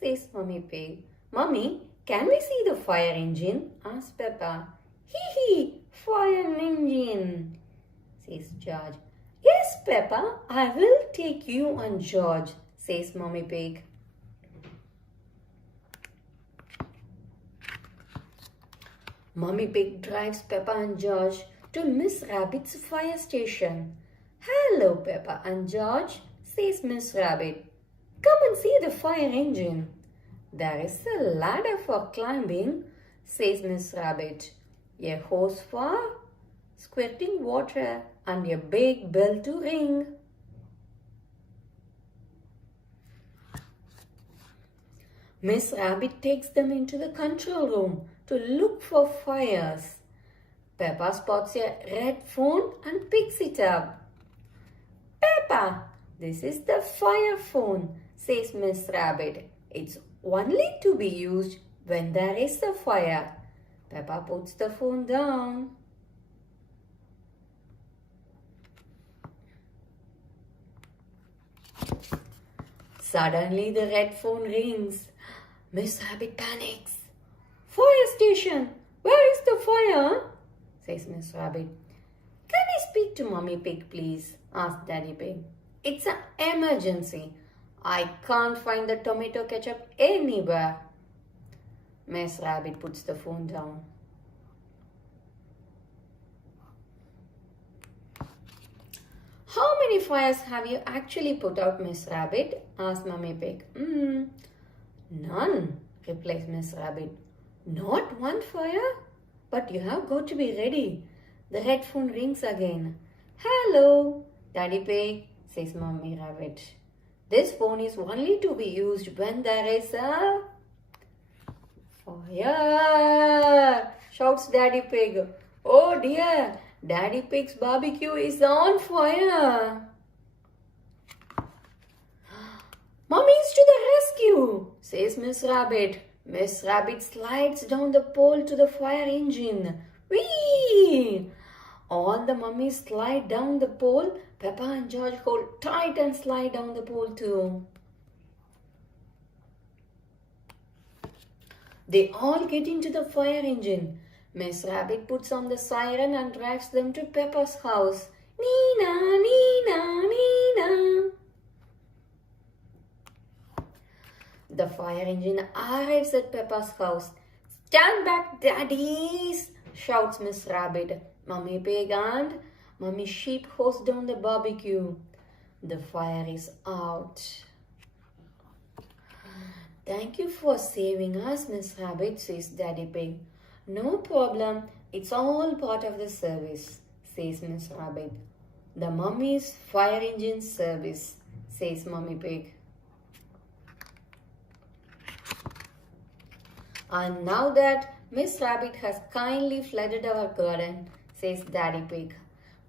says Mommy Pig. Mommy, can we see the fire engine? Asks Peppa. Hee, fire engine, says George. Yes, Peppa, I will take you and George, says Mommy Pig. Mommy Pig drives Peppa and George to Miss Rabbit's fire station. Hello, Peppa and George, says Miss Rabbit. Come and see the fire engine. There is a ladder for climbing, says Miss Rabbit. A hose for squirting water and a big bell to ring. Miss Rabbit takes them into the control room to look for fires. Peppa spots a red phone and picks it up. Peppa, This is the fire phone, says Miss Rabbit. It's only to be used when there is a fire. Peppa puts the phone down. Suddenly the red phone rings. Miss Rabbit panics. Fire station! Where is the fire? Says Miss Rabbit. Can I speak to Mummy Pig, please? Asked Daddy Pig. It's an emergency. I can't find the tomato ketchup anywhere. Miss Rabbit puts the phone down. How many fires have you actually put out, Miss Rabbit? Asked Mummy Pig. None, replies Miss Rabbit. Not one fire? But you have got to be ready. The red phone rings again. Hello, Daddy Pig, says Mummy Rabbit. This phone is only to be used when there is a fire, shouts Daddy Pig. Oh dear, Daddy Pig's barbecue is on fire. Mummy's to the rescue, says Miss Rabbit. Miss Rabbit slides down the pole to the fire engine. Whee! All the mummies slide down the pole. Peppa and George hold tight and slide down the pole too. They all get into the fire engine. Miss Rabbit puts on the siren and drags them to Peppa's house. Nina, Nina, Nina. The fire engine arrives at Peppa's house. Stand back, daddies, shouts Miss Rabbit. Mummy Pig and Mummy Sheep host down the barbecue. The fire is out. Thank you for saving us, Miss Rabbit, says Daddy Pig. No problem, it's all part of the service, says Miss Rabbit. The mummy's fire engine service, says Mummy Pig. And now that Miss Rabbit has kindly flooded our garden, says Daddy Pig,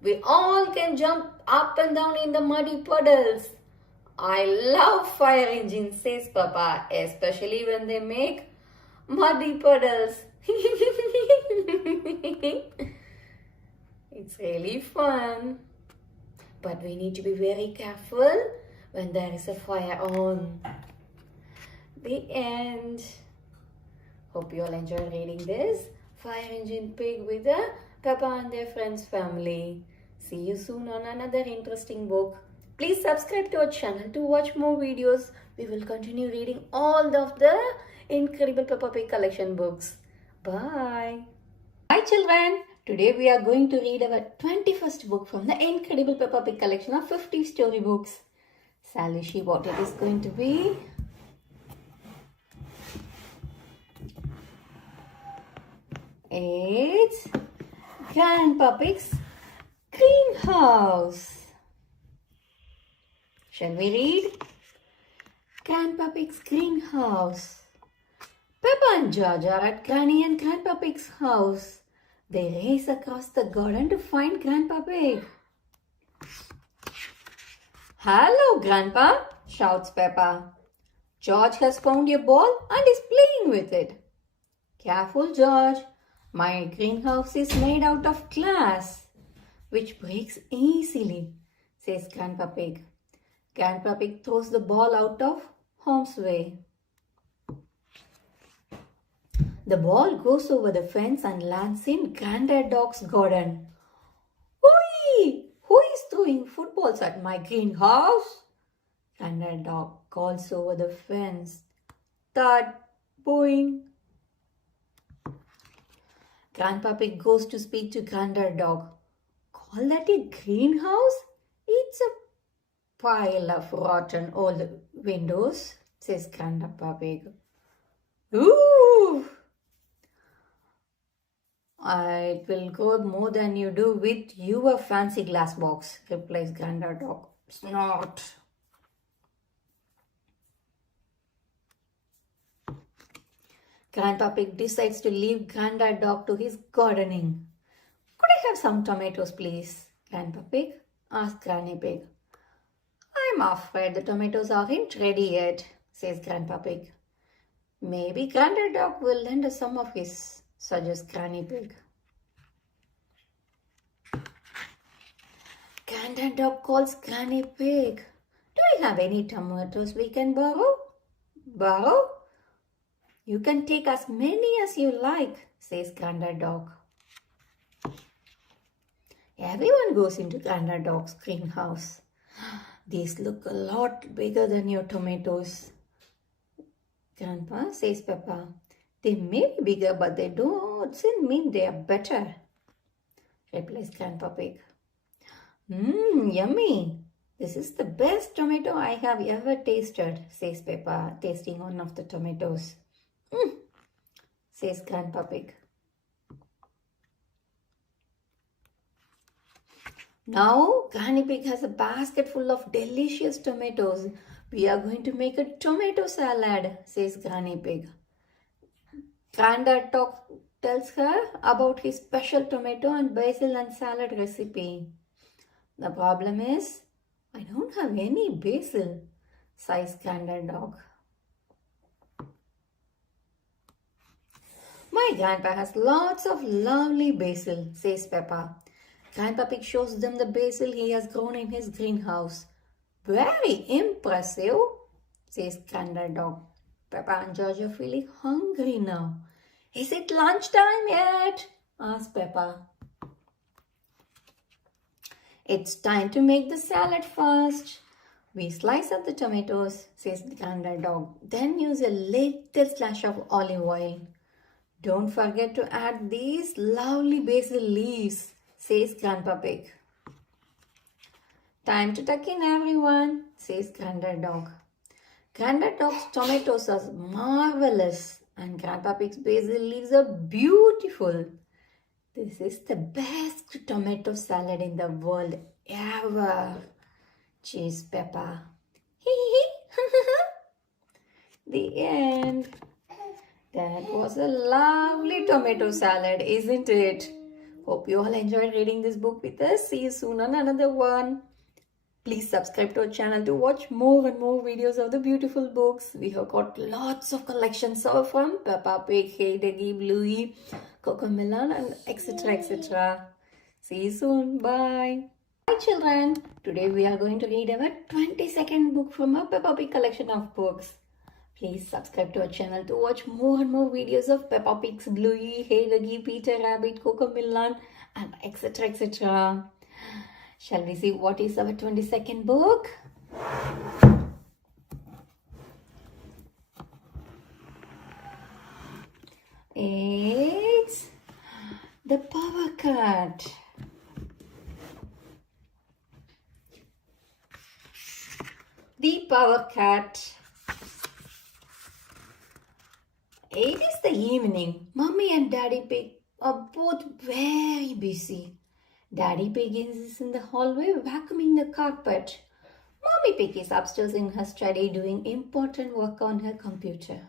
we all can jump up and down in the muddy puddles. I love fire engines, says Papa, especially when they make muddy puddles. It's really fun. But we need to be very careful when there is a fire on. The end. Hope you all enjoyed reading this Fire Engine Pig with the Peppa and their friends family. See you soon on another interesting book. Please subscribe to our channel to watch more videos. We will continue reading all of the incredible Peppa Pig Collection books. Bye. Hi children. Today we are going to read our 21st book from the incredible Peppa Pig Collection of 50 storybooks. Shall we see what it is going to be? It's Grandpa Pig's Greenhouse. Shall we read? Grandpa Pig's Greenhouse. Peppa and George are at Granny and Grandpa Pig's house. They race across the garden to find Grandpa Pig. Hello, Grandpa, shouts Peppa. George has found your ball and is playing with it. Careful, George. My greenhouse is made out of glass, which breaks easily, says Grandpa Pig. Grandpa Pig throws the ball out of harm's way. The ball goes over the fence and lands in Granddad Dog's garden. Oi! Who is throwing footballs at my greenhouse? Granddad Dog calls over the fence. Thud! Boing! Grandpa Pig goes to speak to Granddad Dog. Call that a greenhouse? It's a pile of rotten old windows, says Grandpa Pig. Ooh! It will go more than you do with your fancy glass box, replies Granddad Dog. Snort. Grandpa Pig decides to leave Granddad Dog to his gardening. Could I have some tomatoes, please? Grandpa Pig asked Granny Pig. I'm afraid the tomatoes aren't ready yet, says Grandpa Pig. Maybe Granddad Dog will lend us some of his, suggests Granny Pig. Granddad Dog calls Granny Pig. Do you have any tomatoes we can borrow? Borrow? You can take as many as you like, says Granddad Dog. Everyone goes into Granddad Dog's greenhouse. These look a lot bigger than your tomatoes. Grandpa, says Peppa. They may be bigger, but they don't mean they are better, replies Grandpa Pig. Yummy. This is the best tomato I have ever tasted, says Peppa, tasting one of the tomatoes. Says Grandpa Pig. Now, Granny Pig has a basket full of delicious tomatoes. We are going to make a tomato salad, says Granny Pig. Granddad tells her about his special tomato and basil and salad recipe. The problem is, I don't have any basil, sighs Granddad Dog. My grandpa has lots of lovely basil, says Peppa. Grandpa Pig shows them the basil he has grown in his greenhouse. Very impressive, says Granddad Dog. Peppa and George are feeling hungry now. Is it lunchtime yet? asks Peppa. It's time to make the salad first. We slice up the tomatoes, says the Granddad Dog. Then use a little splash of olive oil. Don't forget to add these lovely basil leaves, says Grandpa Pig. Time to tuck in, everyone, says Granddad Dog. Granddad Dog's tomatoes are marvelous and Grandpa Pig's basil leaves are beautiful. This is the best tomato salad in the world ever, cheers Peppa. The end. That was a lovely tomato salad, isn't it? Hope you all enjoyed reading this book with us. See you soon on another one. Please subscribe to our channel to watch more and more videos of the beautiful books. We have got lots of collections from Peppa Pig, Hey Doggy, Bluey, Cocomelon, and etc. See you soon. Bye. Hi children. Today we are going to read our 22nd book from our Peppa Pig collection of books. Please subscribe to our channel to watch more and more videos of Peppa Pig's Bluey, Hey Doggy, Peter Rabbit, Cocomelon, and etc. Shall we see what is our 22nd book? It's The Power Cut. The Power Cut. It is the evening. Mummy and Daddy Pig are both very busy. Daddy Pig is in the hallway vacuuming the carpet. Mommy Pig is upstairs in her study doing important work on her computer.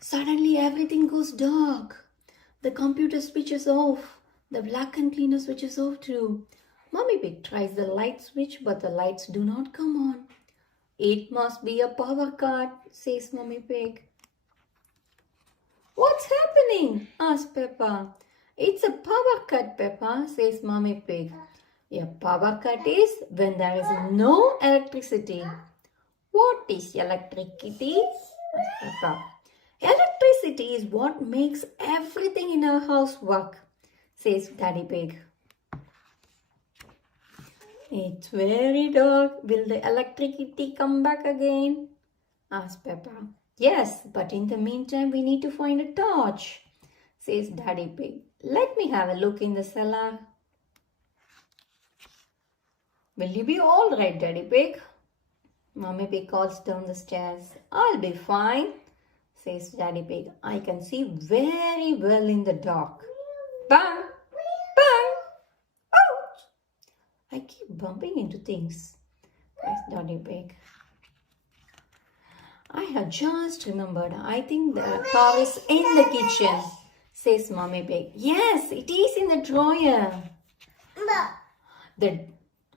Suddenly everything goes dark. The computer switches off. The vacuum cleaner switches off too. Mommy Pig tries the light switch but the lights do not come on. It must be a power cut, says Mommy Pig. What's happening? asks Peppa. It's a power cut, Peppa, says Mommy Pig. A power cut is when there is no electricity. What is electricity? asks Peppa. Electricity is what makes everything in our house work, says Daddy Pig. It's very dark. Will the electricity come back again? asks Peppa. Yes, but in the meantime we need to find a torch, says Daddy Pig. Let me have a look in the cellar. Will you be all right, Daddy Pig? Mommy Pig calls down the stairs. I'll be fine, says Daddy Pig. I can see very well in the dark. Bang! Bang! Ouch! I keep bumping into things, says Daddy Pig. I have just remembered. I think the car is in the kitchen, says Mommy Pig. Yes, it is in the drawer.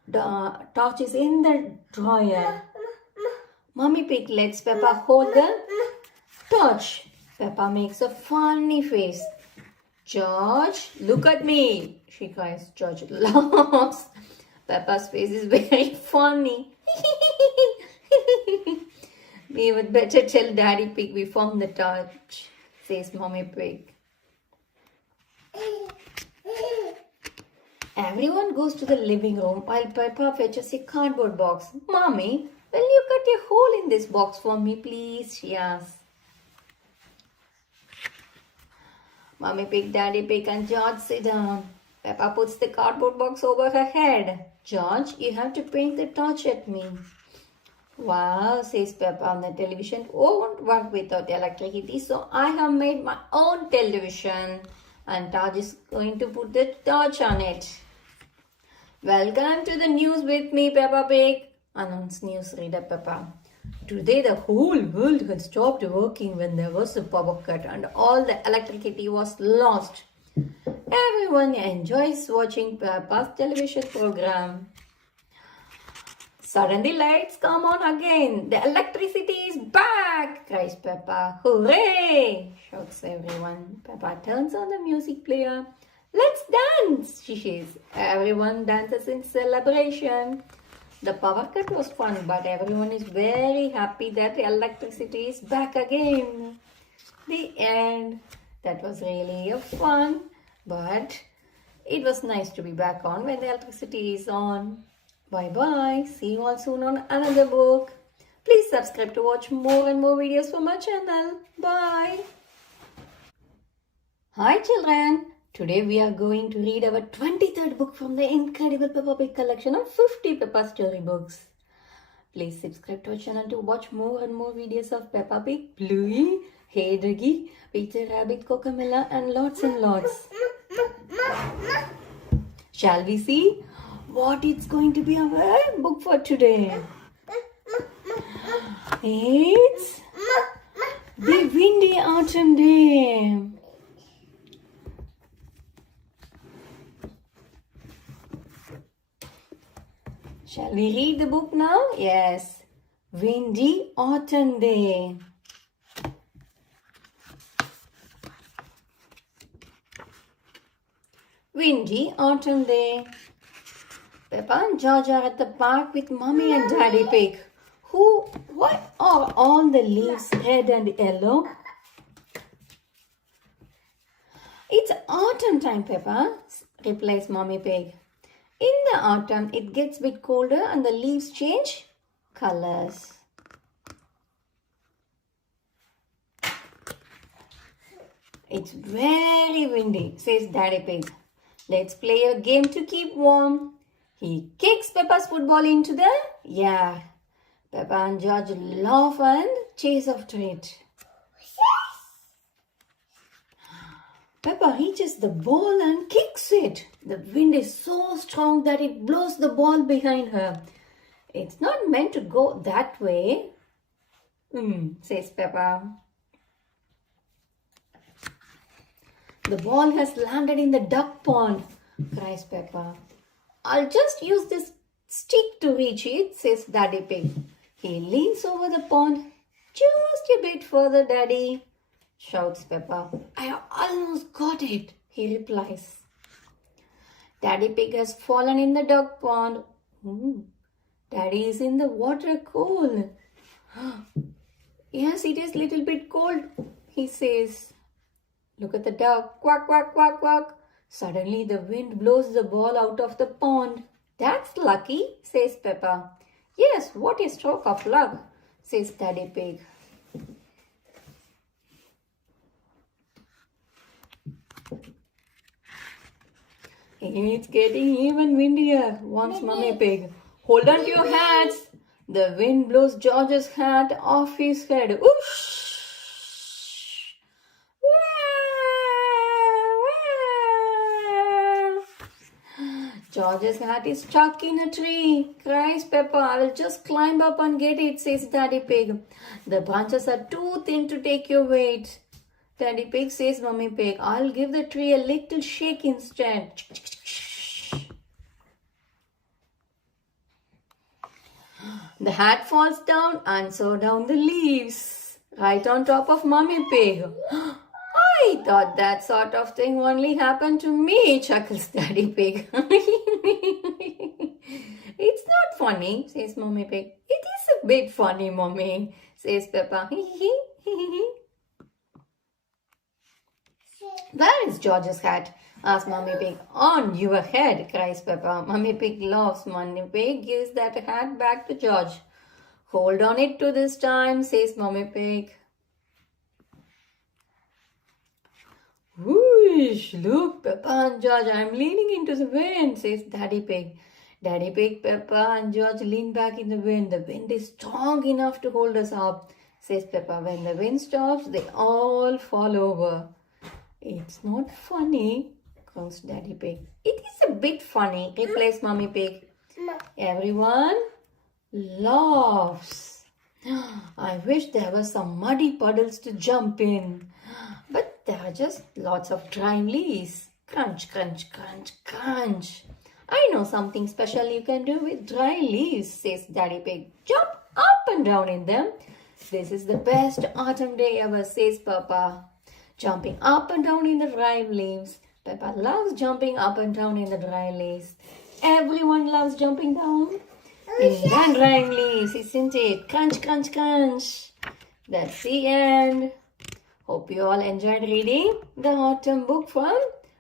The torch is in the drawer. Mummy Pig lets Peppa hold the torch. Peppa makes a funny face. George, look at me, she cries. George laughs. Peppa's face is very funny. We would better tell Daddy Pig we found the torch, says Mummy Pig. Everyone goes to the living room while Peppa fetches a cardboard box. Mommy, will you cut a hole in this box for me, please? She asks. Mummy Pig, Daddy Pig and George sit down. Peppa puts the cardboard box over her head. George, you have to point the torch at me. Wow, says Peppa, on the television won't work without electricity, so I have made my own television. And George is going to put the torch on it. Welcome to the news with me, Peppa Pig, announced newsreader Peppa. Today the whole world had stopped working when there was a power cut and all the electricity was lost. Everyone enjoys watching Peppa's television program. Suddenly lights come on again. The electricity is back, cries Peppa. Hooray, shouts everyone. Peppa turns on the music player. Let's dance, she says. Everyone dances in celebration. The power cut was fun, but everyone is very happy that the electricity is back again. The end. That was really a fun, but it was nice to be back on when the electricity is on. Bye-bye. See you all soon on another book. Please subscribe to watch more and more videos from my channel. Bye. Hi children. Today we are going to read our 23rd book from the incredible Peppa Pig collection of 50 Peppa storybooks. Please subscribe to our channel to watch more and more videos of Peppa Pig, Bluey, Hey Doggy, Peter Rabbit, Cocamilla and lots and lots. Shall we see what it's going to be our book for today? It's The Windy Autumn Day. Shall we read the book now? Yes. Windy Autumn Day. Windy Autumn Day. Peppa and George are at the park with Mummy and Daddy Pig. Why are all the leaves red and yellow? It's autumn time, Peppa, replies Mummy Pig. In the autumn, it gets a bit colder and the leaves change colors. It's very windy, says Daddy Pig. Let's play a game to keep warm. He kicks Peppa's football into the yard. Peppa and George laugh and chase after it. Peppa reaches the ball and kicks it. The wind is so strong that it blows the ball behind her. It's not meant to go that way, says Peppa. The ball has landed in the duck pond, cries Peppa. I'll just use this stick to reach it, says Daddy Pig. He leans over the pond. Just a bit further, Daddy, shouts Peppa. I almost got it, he replies. Daddy Pig has fallen in the duck pond. Daddy is in the water cold. Yes, it is a little bit cold, he says. Look at the duck. Quack, quack, quack, quack. Suddenly the wind blows the ball out of the pond. That's lucky, says Peppa. Yes, what a stroke of luck, says Daddy Pig. It's getting even windier, warns Mummy Pig. Hold on to your hats. The wind blows George's hat off his head. Whoosh! George's hat is stuck in a tree, cries Peppa. I will just climb up and get it, says Daddy Pig. The branches are too thin to take your weight. Daddy Pig says Mummy Pig, I'll give the tree a little shake instead. The hat falls down and so down the leaves, right on top of Mummy Pig. I thought that sort of thing only happened to me, chuckles Daddy Pig. It's not funny, says Mummy Pig. It is a bit funny, Mummy, says Peppa. Where is George's hat? Asks Mummy Pig. On your head, cries Peppa. Mummy Pig laughs. Mummy Pig gives that hat back to George. Hold on it to this time, says Mummy Pig. Whoosh! Look, Peppa and George, I'm leaning into the wind, says Daddy Pig. Daddy Pig, Peppa and George lean back in the wind. The wind is strong enough to hold us up, says Peppa. When the wind stops, they all fall over. It's not funny, croaks Daddy Pig. It is a bit funny, replies Mummy Pig. Everyone laughs. I wish there were some muddy puddles to jump in. But there are just lots of dry leaves. Crunch, crunch, crunch, crunch. I know something special you can do with dry leaves, says Daddy Pig. Jump up and down in them. This is the best autumn day ever, says Peppa. Jumping up and down in the dry leaves. Peppa loves jumping up and down in the dry leaves. Everyone loves jumping down in the dry leaves, isn't it? Crunch, crunch, crunch. That's the end. Hope you all enjoyed reading the autumn book from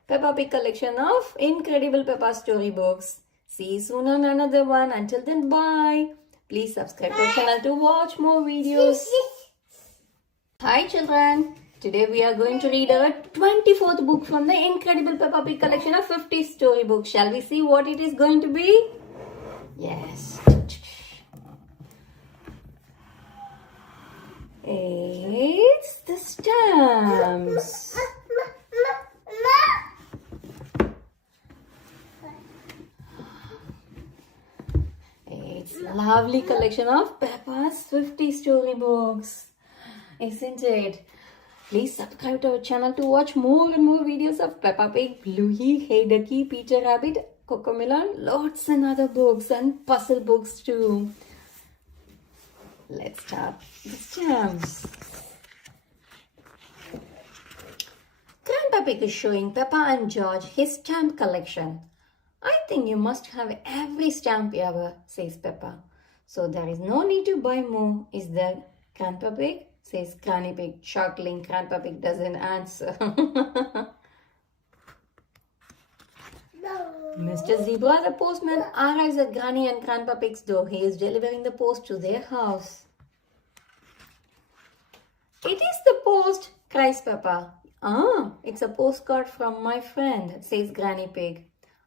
Peppa Pig Collection of Incredible Peppa storybooks. See you soon on another one. Until then, bye. Please subscribe to our channel to watch more videos. Hi children. Today we are going to read our 24th book from the Incredible Peppa Pig Collection of 50 storybooks. Shall we see what it is going to be? Yes. It's the stamps. It's a lovely collection of Peppa's 50 storybooks, isn't it? Please subscribe to our channel to watch more and more videos of Peppa Pig, Bluey, Hey Ducky, Peter Rabbit, Cocomelon, lots and other books and puzzle books too. Let's start the stamps. Grandpa Pig is showing Peppa and George his stamp collection. I think you must have every stamp ever, says Peppa. So there is no need to buy more, is there, Grandpa Pig? Says Granny Pig, chuckling. Grandpa Pig doesn't answer. Mr. Zebra, the postman, arrives at Granny and Grandpa Pig's door. He is delivering the post to their house. It is the post, cries Peppa. Ah, it's a postcard from my friend, says Granny Pig.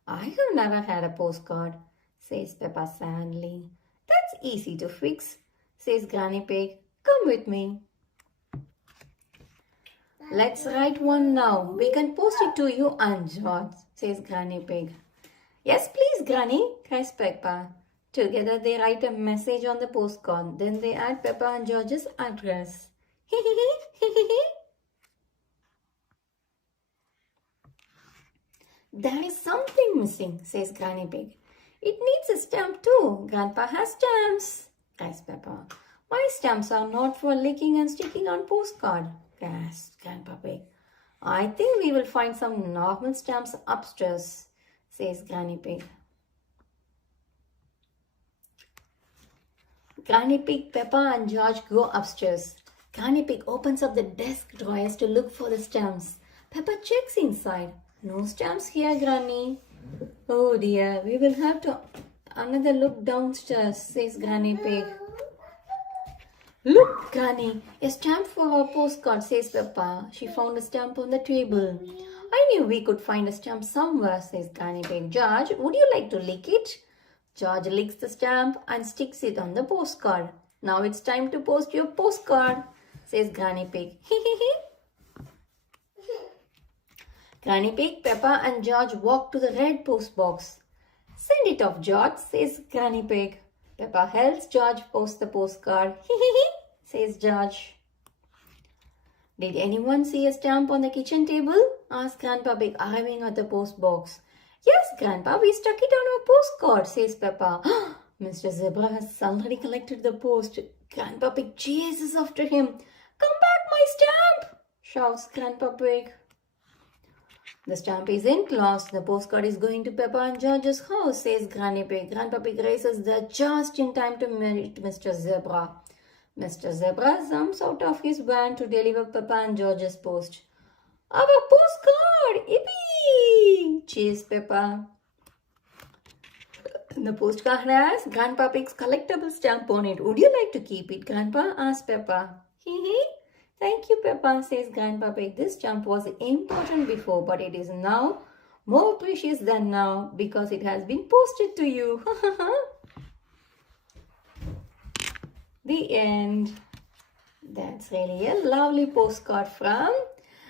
I have never had a postcard, says Peppa sadly. That's easy to fix, says Granny Pig. Come with me. Let's write one now. We can post it to you and George, says Granny Pig. Yes, please, Granny, cries Peppa. Together they write a message on the postcard. Then they add Peppa and George's address. There is something missing, says Granny Pig. It needs a stamp too. Grandpa has stamps, cries Peppa. My stamps are not for licking and sticking on postcard, gasped Grandpa Pig. I think we will find some normal stamps upstairs, says Granny Pig. Granny Pig, Peppa and George go upstairs. Granny Pig opens up the desk drawers to look for the stamps. Peppa checks inside. No stamps here, Granny. Oh dear, we will have to another look downstairs, says Granny Pig. Look, Granny, a stamp for our postcard, says Peppa. She found a stamp on the table. I knew we could find a stamp somewhere, says Granny Pig. George, would you like to lick it? George licks the stamp and sticks it on the postcard. Now it's time to post your postcard, says Granny Pig. Granny Pig, Peppa and George walk to the red post box. Send it off, George, says Granny Pig. Peppa helps George post the postcard. Says George. Did anyone see a stamp on the kitchen table? Asked Grandpa Pig, arriving at the post box. Yes, Grandpa, we stuck it on our postcard, says Peppa. Mr. Zebra has already collected the post. Grandpa Pig chases after him. Come back, my stamp! Shouts Grandpa Pig. The stamp isn't lost. The postcard is going to Peppa and George's house, says Granny Pig. Grandpa Pig races there just in time to meet Mr. Zebra. Mr. Zebra jumps out of his van to deliver Peppa and George's post. Our postcard! Yippee! Cheers, Peppa. The postcard has Grandpa Pig's collectible stamp on it. Would you like to keep it, Grandpa? Asked Peppa. Hee hee. Thank you, Peppa, says Grandpa Pig. This stamp was important before, but it is now more precious than now because it has been posted to you. The end. That's really a lovely postcard from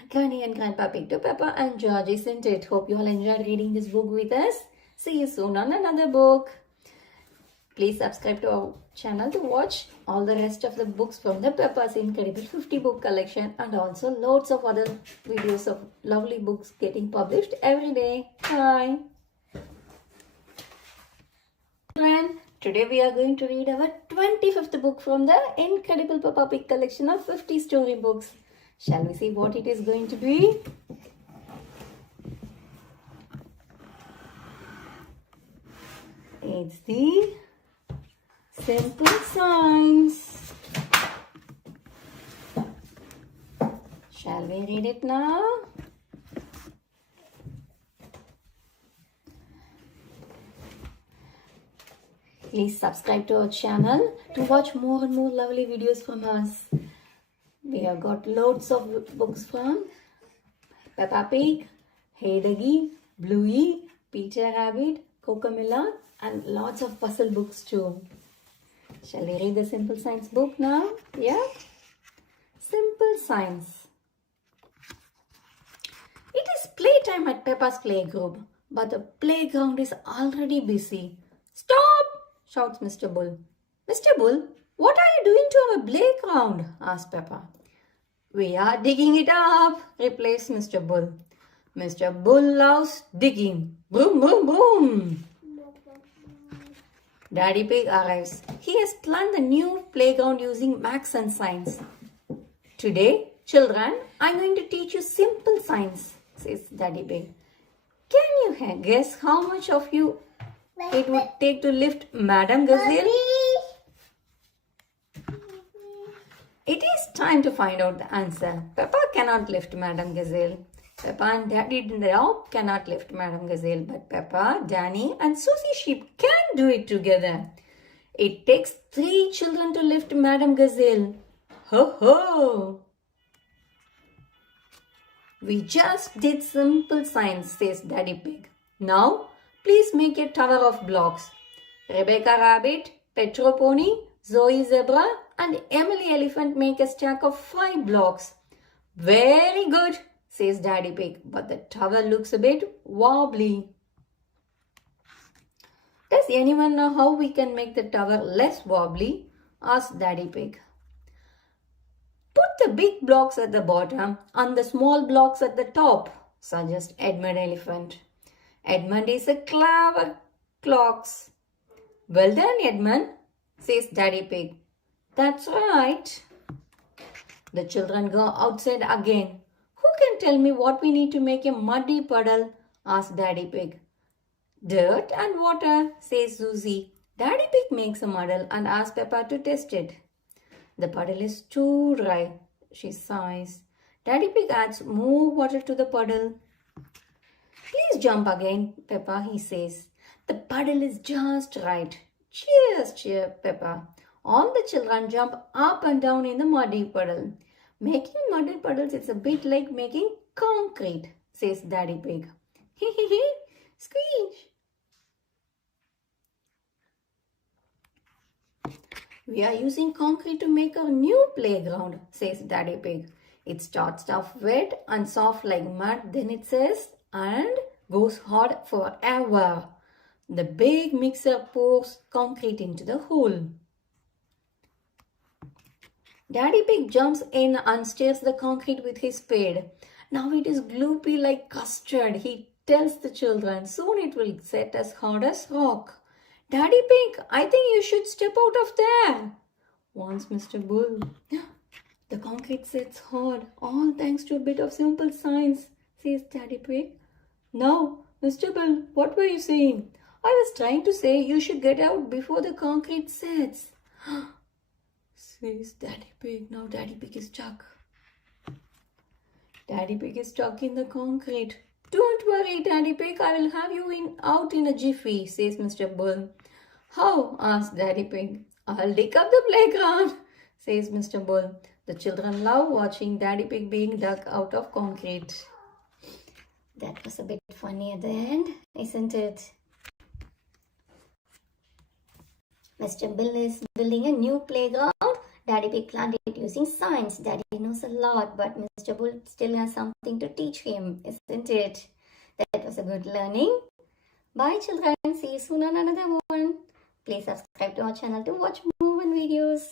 Granny and Grandpa Pig to Peppa and George, isn't it? Hope you all enjoyed reading this book with us. See you soon on another book. Please subscribe to our channel to watch all the rest of the books from the Peppa's Incredible 50 book collection and also loads of other videos of lovely books getting published every day. Bye. Today we are going to read our 25th book from the Incredible Peppa Pig Collection of 50 storybooks. Shall we see what it is going to be? It's the Simple Signs. Shall we read it now? Please subscribe to our channel to watch more and more lovely videos from us. We have got loads of books from Peppa Pig, Hey Doggy, Bluey, Peter Rabbit, Cocamilla, and lots of puzzle books too. Shall we read the Simple Science book now? Yeah? Simple Science. It is playtime at Peppa's playgroup, but the playground is already busy. Stop! Shouts Mr. Bull. Mr. Bull, what are you doing to our playground? Asked Peppa. We are digging it up, replies Mr. Bull. Mr. Bull loves digging. Boom, boom, boom. Daddy Pig arrives. He has planned the new playground using maths and science. Today, children, I'm going to teach you simple science, says Daddy Pig. Can you guess how much of you it would take to lift Madame Gazelle? It is time to find out the answer. Peppa cannot lift Madame Gazelle. Peppa and Daddy Dog cannot lift Madame Gazelle, but Peppa, Danny and Susie Sheep can do it together. It takes 3 children to lift Madame Gazelle. Ho ho! We just did simple science, says Daddy Pig. Now, please make a tower of blocks. Rebecca Rabbit, Petro Pony, Zoe Zebra and Emily Elephant make a stack of 5 blocks. Very good, says Daddy Pig, but the tower looks a bit wobbly. Does anyone know how we can make the tower less wobbly? Asked Daddy Pig. Put the big blocks at the bottom and the small blocks at the top, suggests Edmund Elephant. Edmund is a clever clocks. Well done, Edmund, says Daddy Pig. That's right. The children go outside again. Who can tell me what we need to make a muddy puddle? Asked Daddy Pig. Dirt and water, says Susie. Daddy Pig makes a muddle and asks Peppa to test it. The puddle is too dry, she sighs. Daddy Pig adds more water to the puddle. Please jump again, Peppa, he says. The puddle is just right. Cheers, cheer, Peppa. All the children jump up and down in the muddy puddle. Making muddy puddles is a bit like making concrete, says Daddy Pig. Hee hee hee, squeeze. We are using concrete to make a new playground, says Daddy Pig. It starts off wet and soft like mud, then it says, and goes hard forever. The big mixer pours concrete into the hole. Daddy Pig jumps in and stirs the concrete with his spade. Now it is gloopy like custard, he tells the children. Soon it will set as hard as rock. Daddy Pig, I think you should step out of there, warns Mr. Bull. The concrete sits hard, all thanks to a bit of simple science, says Daddy Pig. Now, Mr. Bull, what were you saying? I was trying to say you should get out before the concrete sets, says Daddy Pig. Now Daddy Pig is stuck. Daddy Pig is stuck in the concrete. Don't worry, Daddy Pig, I will have you out in a jiffy, says Mr. Bull. How? Asks Daddy Pig. I'll dig up the playground, says Mr. Bull. The children love watching Daddy Pig being dug out of concrete. That was a bit funny at the end, isn't it? Mr. Bill is building a new playground. Daddy Pig planned it using science. Daddy knows a lot, but Mr. Bull still has something to teach him, isn't it? That was a good learning. Bye children. See you soon on another one. Please subscribe to our channel to watch more videos.